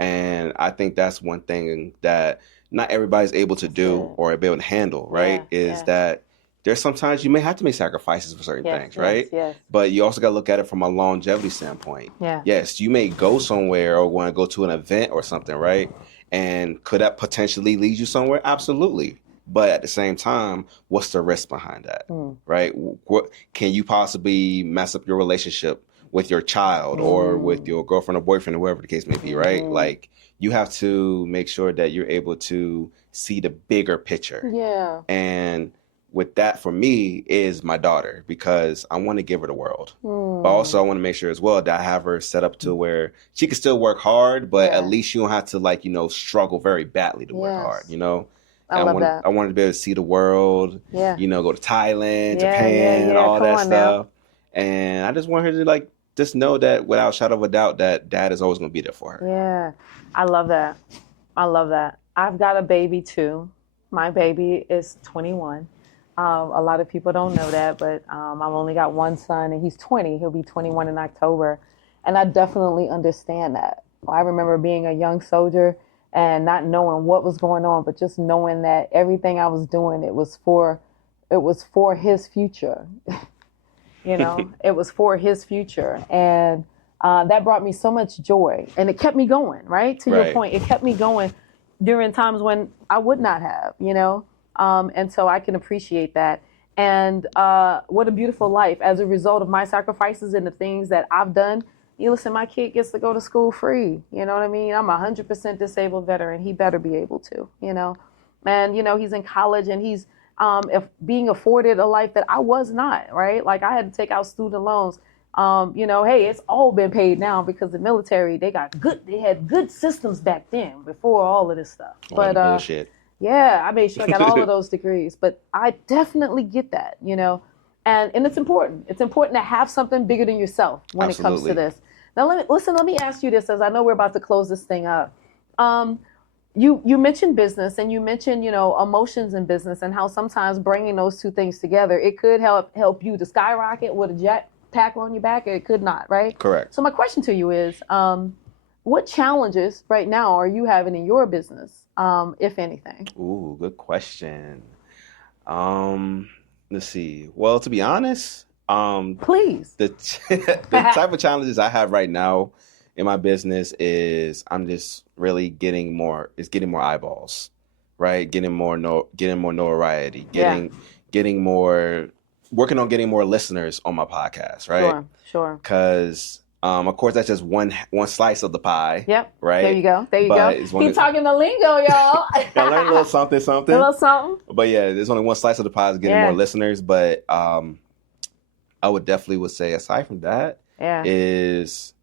And I think that's one thing that not everybody's able to do or be able to handle, right? That there's sometimes you may have to make sacrifices for certain things, right? Yes. But you also got to look at it from a longevity standpoint. Yeah. Yes, you may go somewhere or want to go to an event or something, right? And could that potentially lead you somewhere? Absolutely. But at the same time, what's the risk behind that, right? What can you possibly mess up your relationship with your child or with your girlfriend or boyfriend or whoever the case may be, right? You have to make sure that you're able to see the bigger picture. Yeah. And with that, for me, is my daughter, because I want to give her the world. But also I want to make sure as well that I have her set up to where she can still work hard, but at least you don't have to struggle very badly to work hard, I love that. I wanted to be able to see the world, go to Thailand, Japan, and all that stuff. Now. And I just want her to just know that without a shadow of a doubt that dad is always going to be there for her. Yeah, I love that. I've got a baby too. My baby is 21. A lot of people don't know that, but I've only got one son, and he's 20. He'll be 21 in October. And I definitely understand that. I remember being a young soldier and not knowing what was going on, but just knowing that everything I was doing, it was for his future. It was for his future. And that brought me so much joy. And it kept me going, right? To your point, it kept me going during times when I would not have, and so I can appreciate that. And what a beautiful life as a result of my sacrifices and the things that I've done. Listen, my kid gets to go to school free. You know what I mean? I'm a 100% disabled veteran. He better be able to, And, he's in college and he's being afforded a life that I was not, right? I had to take out student loans. Hey, it's all been paid now because the military, they had good systems back then before all of this stuff. But bullshit. Yeah, I made sure I got all of those degrees, but I definitely get that, and it's important. It's important to have something bigger than yourself when it comes to this. Now, let me ask you this, as I know we're about to close this thing up. You mentioned business, and you mentioned, emotions in business, and how sometimes bringing those two things together, it could help you to skyrocket with a jetpack on your back, or it could not, right? Correct. So my question to you is, what challenges right now are you having in your business, if anything? Ooh, good question. Let's see. Well, to be honest, please. The type of challenges I have right now in my business is I'm just really getting more eyeballs, right? Getting more notoriety, getting more, working on getting more listeners on my podcast, right? Sure. Because of course that's just one slice of the pie. Yep. Right. There you go. But He's talking the lingo, y'all. I learned a little something. A little something. But yeah, there's only one slice of the pie is getting more listeners. But I would say aside from that, is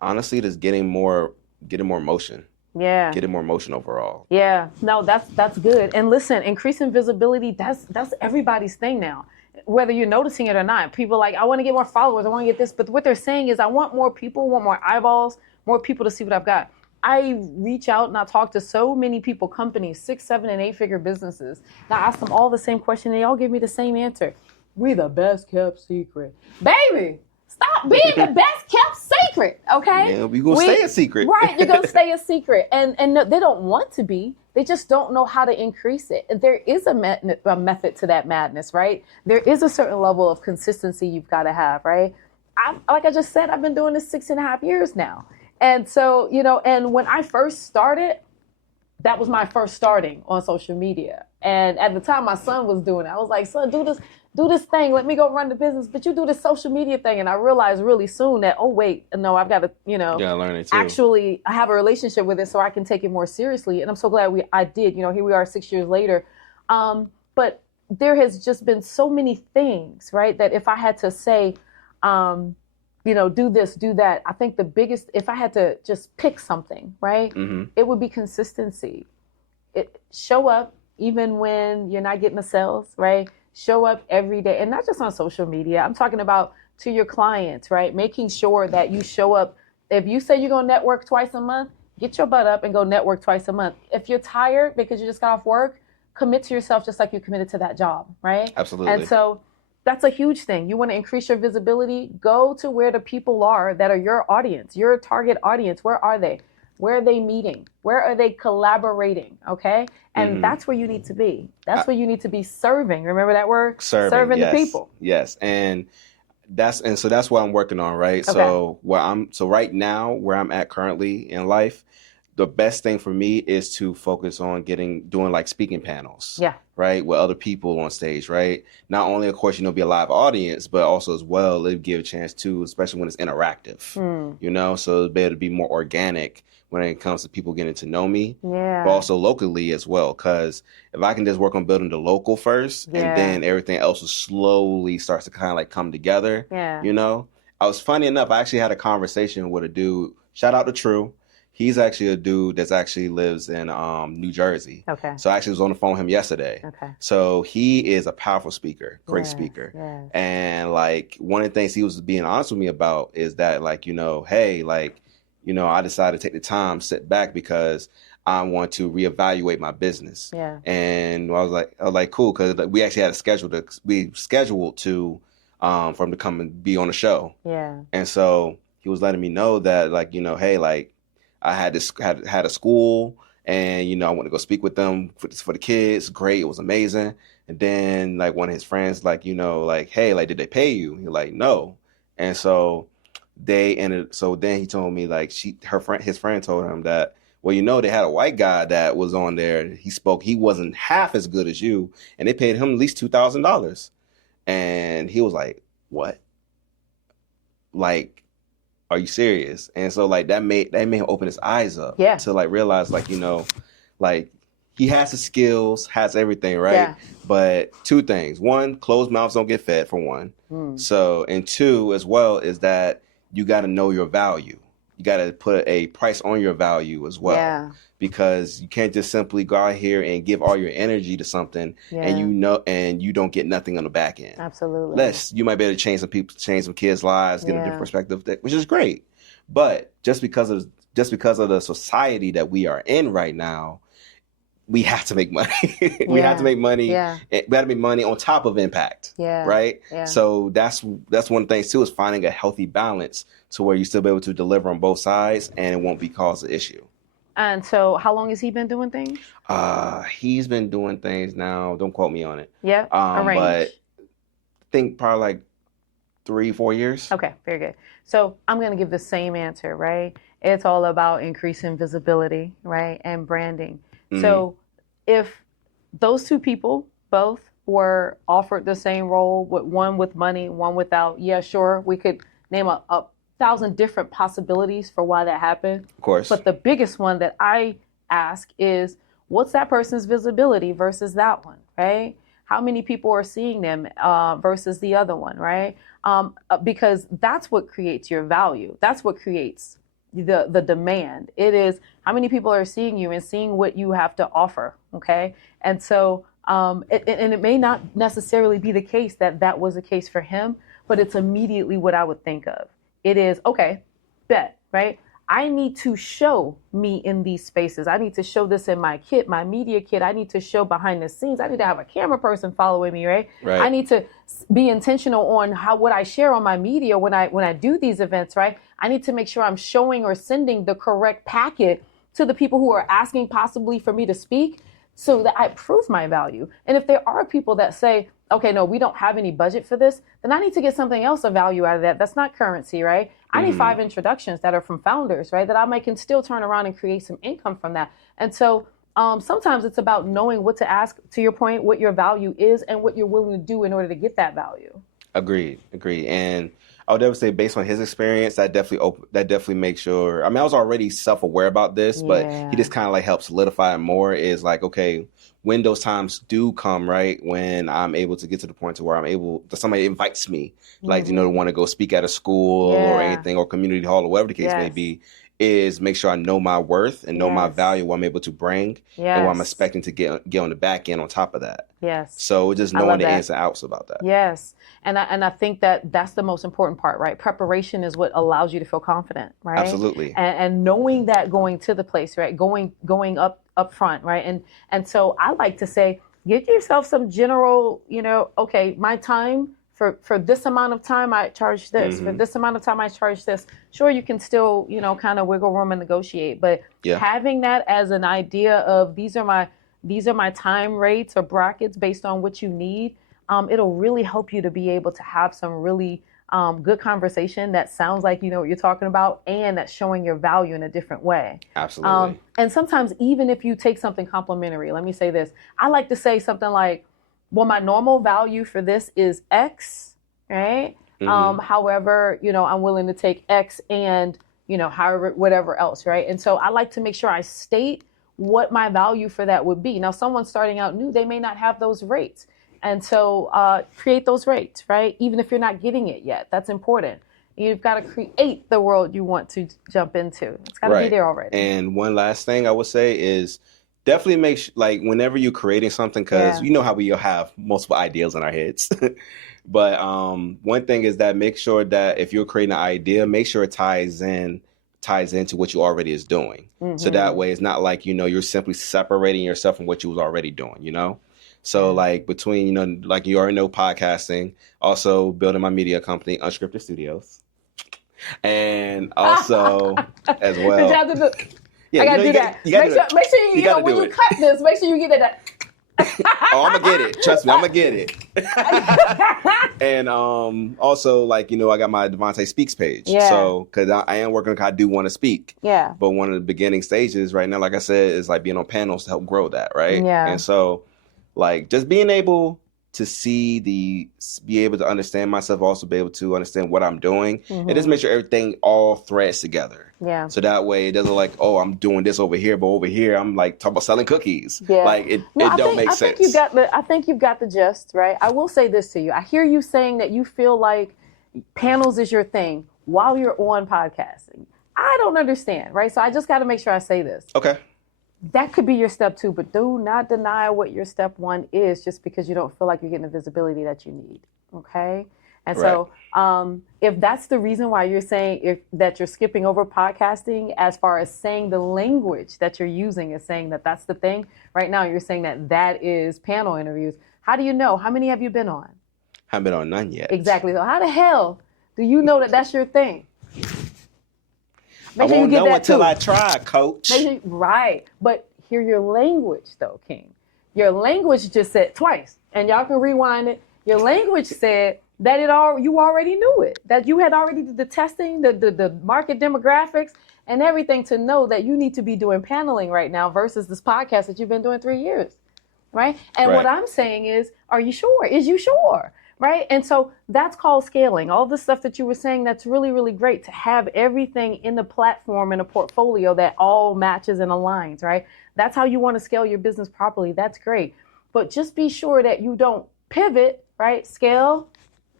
honestly just getting more motion. Yeah. Getting more motion overall. Yeah. No, that's good. And listen, increasing visibility, that's everybody's thing now. Whether you're noticing it or not, people are like, I want to get more followers, I want to get this. But what they're saying is, I want more people, want more eyeballs, more people to see what I've got. I reach out and I talk to so many people, companies, 6, 7, and 8-figure businesses. And I ask them all the same question, and they all give me the same answer. We the best kept secret. Baby, stop being the best kept secret, okay? Yeah, we're going to stay a secret. Right, you're going to stay a secret. And they don't want to be. They just don't know how to increase it. There is a method to that madness, right? There is a certain level of consistency you've got to have, right? Like I just said, I've been doing this 6.5 years now. And so, and when I first started, that was my first starting on social media. And at the time, my son was doing it. I was like, son, do this thing. Let me go run the business. But you do this social media thing. And I realized really soon that, oh, wait, no, I've got to, learn it too. Actually have a relationship with it so I can take it more seriously. And I'm so glad I did. Here we are 6 years later. But there has just been so many things, right, that if I had to say, do this, do that, I think the biggest, if I had to just pick something, right, it would be consistency. Show up even when you're not getting the sales, right? Show up every day, and not just on social media. I'm talking about to your clients, right? Making sure that you show up. If you say you're going to network twice a month, get your butt up and go network twice a month. If you're tired because you just got off work, commit to yourself just like you committed to that job, right? Absolutely. And so that's a huge thing. You want to increase your visibility, go to where the people are that are your audience, your target audience. Where are they? Where are they meeting? Where are they collaborating? Okay. And that's where you need to be. That's where you need to be serving. Remember that word? Serving yes, the people. Yes. And so that's what I'm working on, right? Okay. So right now, where I'm at currently in life, the best thing for me is to focus on doing like speaking panels. Yeah. Right. With other people on stage, right? Not only, of course, be a live audience, but also as well, it'll give a chance to, especially when it's interactive, so it'll be able to be more organic when it comes to people getting to know me, but also locally as well. Because if I can just work on building the local first, and then everything else will slowly starts to kind of like come together. Yeah. I was funny enough. I actually had a conversation with a dude. Shout out to True. He's actually a dude that actually lives in New Jersey. Okay. So I actually was on the phone with him yesterday. Okay. So he is a powerful speaker, great speaker. Yeah. And like one of the things he was being honest with me about is that like, hey, like, I decided to take the time, sit back because I want to reevaluate my business. Yeah. And I was like, cool, because we actually had scheduled to for him to come and be on the show. Yeah. And so he was letting me know that like, hey, like I had a school and I went to go speak with them for the kids. Great, it was amazing. And then like one of his friends like, like, hey, like did they pay you? He's like, no. And so then he told me like his friend told him that, well, they had a white guy that was on there. He wasn't half as good as you, and they paid him at least $2,000. And he was like, what? Like, are you serious? And so like that made him open his eyes up to like realize like, like he has the skills, has everything, right? Yeah. But two things. One, closed mouths don't get fed, for one. So, and two as well is that you got to know your value. You got to put a price on your value as well. Yeah. Because you can't just simply go out here and give all your energy to something and you don't get nothing on the back end. Absolutely. You might be able to change some kids' lives, get a different perspective, which is great. But just because of the society that we are in right now, we have to make money. We have to make money. Yeah. We got to make money on top of impact. Yeah. Right. Yeah. So that's one of the things too, is finding a healthy balance to where you still be able to deliver on both sides and it won't be cause an issue. And so how long has he been doing things? He's been doing things now. Don't quote me on it. Yeah. But I think probably like 3-4 years. Okay. Very good. So I'm going to give the same answer, right? It's all about increasing visibility, right? And branding. Mm-hmm. So if those two people both were offered the same role, with one with money, one without, yeah, sure, we could name a 1,000 different possibilities for why that happened. Of course. But the biggest one that I ask is, what's that person's visibility versus that one, right? How many people are seeing them versus the other one, right? Because that's what creates your value. That's what creates the demand. It is how many people are seeing you and seeing what you have to offer, okay? And so, and it may not necessarily be the case that was the case for him, but it's immediately what I would think of. It is, okay, bet, right? I need to show me in these spaces. I need to show this in my kit, my media kit. I need to show behind the scenes. I need to have a camera person following me, right? I need to be intentional on what I share on my media when I do these events, right? I need to make sure I'm showing or sending the correct packet to the people who are asking possibly for me to speak, so that I prove my value. And if there are people that say, okay, no, we don't have any budget for this, then I need to get something else of value out of that. That's not currency, right? I need 5 introductions that are from founders, right? That I can still turn around and create some income from that. And so sometimes it's about knowing what to ask, to your point, what your value is and what you're willing to do in order to get that value. Agreed. And I would definitely say, based on his experience, that definitely makes sure. I mean, I was already self-aware about this, but he just kind of like helps solidify it more. Is like, okay, when those times do come, right, when I'm able to get to the point to where somebody invites me, like, to want to go speak at a school or anything, or community hall or whatever the case may be, is make sure I know my worth and know my value, what I'm able to bring, and what I'm expecting to get on the back end on top of that. So just knowing the ins and outs about that. And I think that's the most important part, right? Preparation is what allows you to feel confident, right? Absolutely. And knowing that going to the place, right? Going up front, right? And so I like to say, give yourself some general, okay, my time for this amount of time I charge this. For this amount of time I charge this. Sure, you can still, kind of wiggle room and negotiate, but having that as an idea of these are my time rates or brackets based on what you need, it'll really help you to be able to have some really good conversation that sounds like you know what you're talking about, and that's showing your value in a different way. Absolutely. And sometimes even if you take something complimentary, let me say this, I like to say something like, well, my normal value for this is X, right? However, I'm willing to take X and, however, whatever else, right? And so I like to make sure I state what my value for that would be. Now, someone starting out new, they may not have those rates. And so create those rates, right? Even if you're not getting it yet, that's important. You've got to create the world you want to jump into. It's got to be there already. And one last thing I would say is definitely make sure, like, whenever you're creating something, because you know how we have multiple ideas in our heads. But one thing is that make sure that if you're creating an idea, make sure it ties into what you already is doing. So that way it's not like, you're simply separating yourself from what you was already doing, So like between, like you already know, podcasting, also building my media company, Unscripted Studios. And also as well. I gotta do that. Make sure you when you cut this, make sure you get that. Oh, I'm gonna get it. Trust me, I'm gonna get it. And also, like, I got my Devontae Speaks page. So, because I am working, I do want to speak. But one of the beginning stages right now, like I said, is like being on panels to help grow that, right? And so, like, just being able to be able to understand myself, also be able to understand what I'm doing, and just make sure everything all threads together. So that way it doesn't look like, oh, I'm doing this over here, but over here I'm like talking about selling cookies. Like it don't make sense. I think you've got the gist, right? I will say this to you. I hear you saying that you feel like panels is your thing while you're on podcasting. I don't understand, right? So I just got to make sure I say this. Okay. That could be your step 2, but do not deny what your step 1 is just because you don't feel like you're getting the visibility that you need. Okay. And so if that's the reason why you're saying that you're skipping over podcasting, as far as saying the language that you're using is saying that that's the thing right now, you're saying that is panel interviews. How do you know? How many have you been on? Haven't been on none yet. Exactly. So how the hell do you know that that's your thing? I won't know until I try, coach. Right. But hear your language, though, King. Your language just said twice, and y'all can rewind it. Your language said that you already knew it, that you had already did the testing, the market demographics, and everything to know that you need to be doing paneling right now versus this podcast that you've been doing 3 years, right? And what I'm saying is, are you sure? Is you sure? Right? And so that's called scaling. All the stuff that you were saying, that's really, really great to have everything in the platform and a portfolio that all matches and aligns, right? That's how you want to scale your business properly. That's great. But just be sure that you don't pivot, right? Scale,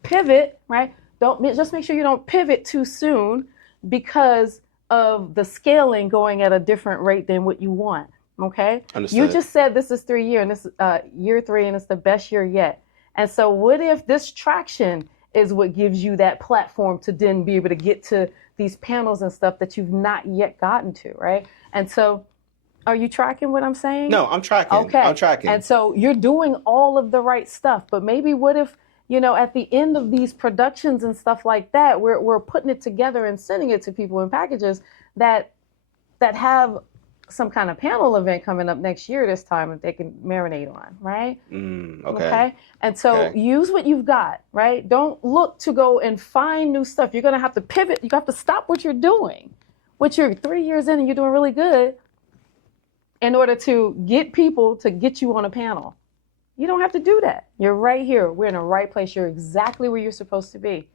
pivot, right? Just make sure you don't pivot too soon because of the scaling going at a different rate than what you want. Okay. Understood. You just said this is year 3, and it's the best year yet. And so what if this traction is what gives you that platform to then be able to get to these panels and stuff that you've not yet gotten to, right? And so are you tracking what I'm saying? No, I'm tracking. Okay. I'm tracking. And so you're doing all of the right stuff, but maybe what if, at the end of these productions and stuff like that, we're putting it together and sending it to people in packages that have some kind of panel event coming up next year this time that they can marinate on, right? Okay. And so use what you've got, right? Don't look to go and find new stuff. You're going to have to pivot. You have to stop what you're doing, which you're 3 years in and you're doing really good, in order to get people to get you on a panel. You don't have to do that. You're right here. We're in the right place. You're exactly where you're supposed to be,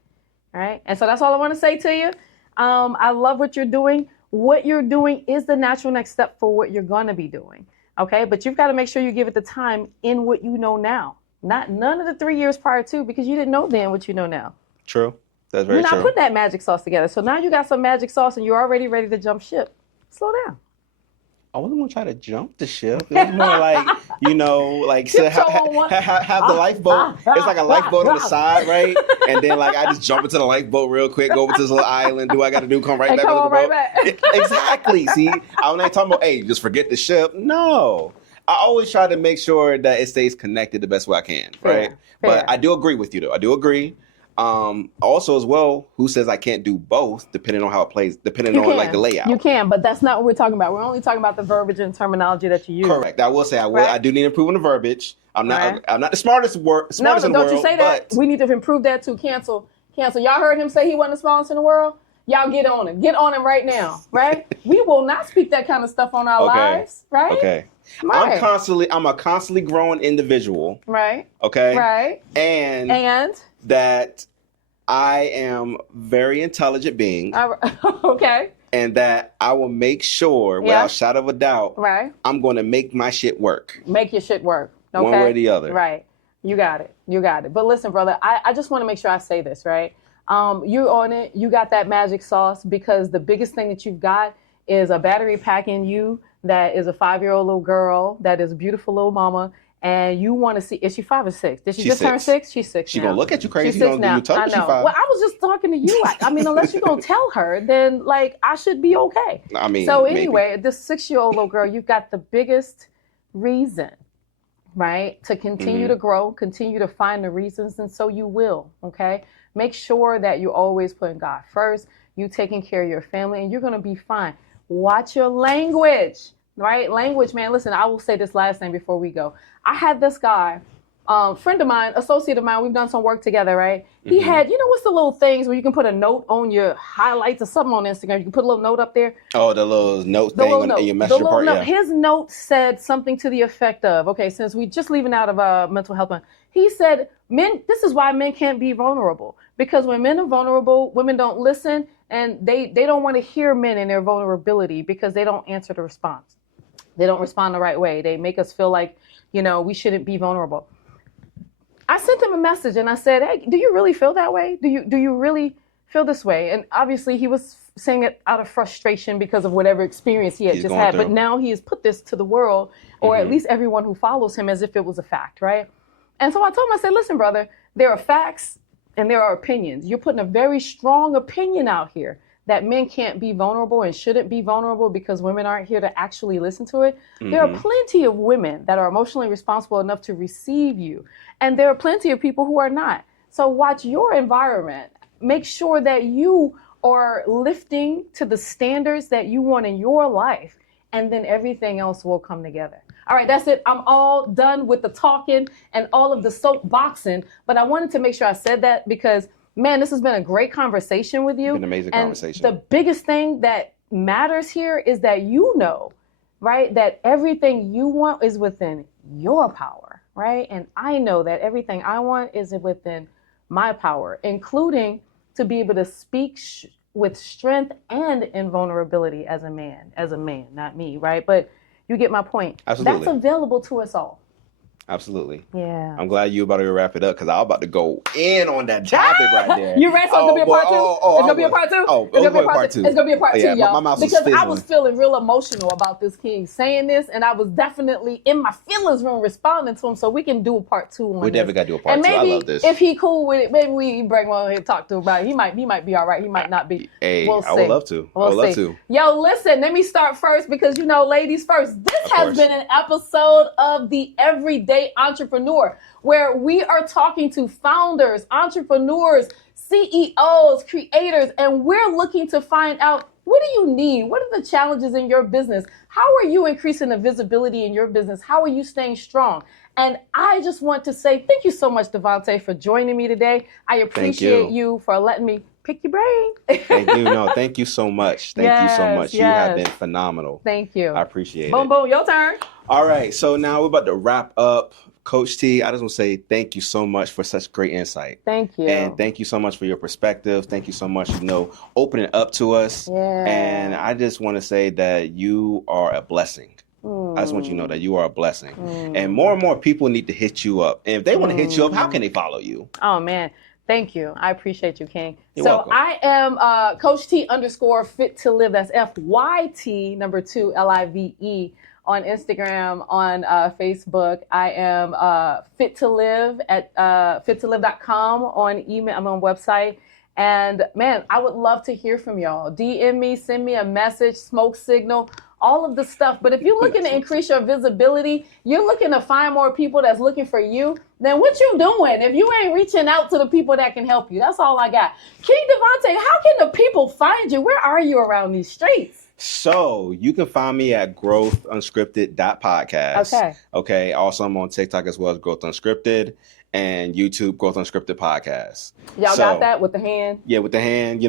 all right? And so that's all I want to say to you. I love what you're doing. What you're doing is the natural next step for what you're going to be doing. Okay. But you've got to make sure you give it the time in what you know now, none of the 3 years prior to, because you didn't know then what you know now. True. That's very true. You're not putting that magic sauce together. So now you got some magic sauce and you're already ready to jump ship. Slow down. I wasn't going to try to jump the ship. It was more like, to have the lifeboat. It's like a lifeboat on the side, right? And then I just jump into the lifeboat real quick, go over to this little island, do what I got to do, come right back on the boat. Exactly. See, I'm not talking about, hey, just forget the ship. No. I always try to make sure that it stays connected the best way I can, right? Fair. But I do agree with you, though. I do agree. Also, as well, who says I can't do both, depending on how it plays, depending on the layout. You can, but that's not what we're talking about. We're only talking about the verbiage and terminology that you use. Correct. I will say I do need to improve on the verbiage. I'm not the smartest in the world. No, don't you say that. We need to improve that too. Cancel. Y'all heard him say he wasn't the smallest in the world? Y'all get on him. Get on him right now, right? We will not speak that kind of stuff on our lives, right? Okay. Right. I'm a constantly growing individual. Right. Okay. Right. And that I am a very intelligent being. Okay. And that I will make sure, without a shadow of a doubt, I'm going to make my shit work. Make your shit work. Okay? One way or the other. Right. You got it. But listen, brother, I just want to make sure I say this, right? You're on it. You got that magic sauce, because the biggest thing that you've got is a battery pack in you that is a 5-year-old little girl that is a beautiful little mama. And you want to see, is she 5 or 6? Did she just turn 6? She's 6 She's now. going to look at you crazy. She's 6 now. I know. Well, I was just talking to you. I mean, unless you're going to tell her, then I should be okay. I mean, so anyway, this 6-year-old little girl, you've got the biggest reason, right, to continue to grow, continue to find the reasons. And so you will, okay? Make sure that you're always putting God first. You taking care of your family, and you're going to be fine. Watch your language. Right? Language, man. Listen, I will say this last thing before we go. I had this guy, friend of mine, associate of mine, we've done some work together, right? He had, what's the little things where you can put a note on your highlights or something on Instagram? You can put a little note up there. Oh, the little note thing in your messenger part, yeah. His note said something to the effect of, okay, since we're just leaving out of mental health, he said, this is why men can't be vulnerable. Because when men are vulnerable, women don't listen, and they don't want to hear men in their vulnerability because they don't answer the response. They don't respond the right way. They make us feel like, we shouldn't be vulnerable. I sent him a message and I said, hey, do you really feel that way? Do you really feel this way? And obviously he was saying it out of frustration because of whatever experience he had just had. But now he has put this to the world, or at least everyone who follows him, as if it was a fact, right? And so I told him, I said, listen, brother, there are facts and there are opinions. You're putting a very strong opinion out here that men can't be vulnerable and shouldn't be vulnerable because women aren't here to actually listen to it. There are plenty of women that are emotionally responsible enough to receive you. And there are plenty of people who are not. So watch your environment. Make sure that you are lifting to the standards that you want in your life. And then everything else will come together. All right, that's it. I'm all done with the talking and all of the soapboxing. But I wanted to make sure I said that because, man, this has been a great conversation with you. It's been an amazing conversation. The biggest thing that matters here is that you know, right, that everything you want is within your power, right? And I know that everything I want is within my power, including to be able to speak with strength and in vulnerability as a man, not me, right? But you get my point. Absolutely. That's available to us all. Absolutely. Yeah. I'm glad you about to wrap it up because I was about to go in on that topic right there. You ready? So it's gonna be a part two. It's gonna be a part two. Oh, it's gonna be a part two. It's gonna be a part two, y'all. My mouth was because I fizzling. was feeling real emotional about this king saying this, and I was definitely in my feelings when responding to him. So we can do a part two on We definitely got to do a part and two. maybe I love this. If he cool with it, maybe we bring one here and talk to him about it. He might be all right. He might not be. Hey, we'll see. I would love to. I would love to. Yo, listen, let me start first because ladies first. This has been an episode of The Everyday Entrepreneur, where we are talking to founders, entrepreneurs, CEOs, creators, and we're looking to find out, what do you need? What are the challenges in your business? How are you increasing the visibility in your business? How are you staying strong? And I just want to say thank you so much, Devontae, for joining me today. I appreciate you for letting me pick your brain. Thank you. No, thank you so much. Thank you so much. You have been phenomenal. Thank you. I appreciate it. Boom, boom, your turn. All right. So now we're about to wrap up. Coach T, I just want to say thank you so much for such great insight. Thank you. And thank you so much for your perspective. Thank you so much, opening up to us. Yeah. And I just want to say that you are a blessing. I just want you to know that you are a blessing. And more people need to hit you up. And if they want to hit you up, how can they follow you? Oh, man. Thank you. I appreciate you, King. You're welcome. I am Coach T _ Fit to Live. That's FYT _2 LIVE on Instagram, on Facebook. I am Fit to Live at fittolive.com on email. I'm on website. And man, I would love to hear from y'all. DM me, send me a message, smoke signal, all of the stuff. But if you're looking to increase your visibility, you're looking to find more people that's looking for you, then what you doing if you ain't reaching out to the people that can help you? That's all I got. King Devontae, how can the people find you? Where are you around these streets? So you can find me at growthunscripted.podcast. Okay. Also, I'm on TikTok as well as Growth Unscripted, and YouTube, Growth Unscripted Podcast. Y'all got that with the hand? Yeah, with the hand,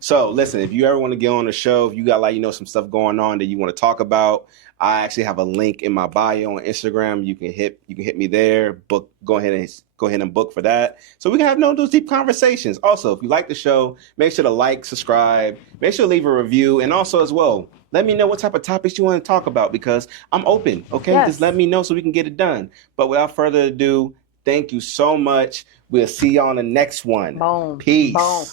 So listen, if you ever want to get on the show, if you got some stuff going on that you want to talk about, I actually have a link in my bio on Instagram. You can hit me there. Go ahead and book for that. So we can have those deep conversations. Also, if you like the show, make sure to like, subscribe, make sure to leave a review, and also as well, let me know what type of topics you want to talk about because I'm open. Okay, Just let me know so we can get it done. But without further ado, thank you so much. We'll see you on the next one. Boom. Peace. Boom.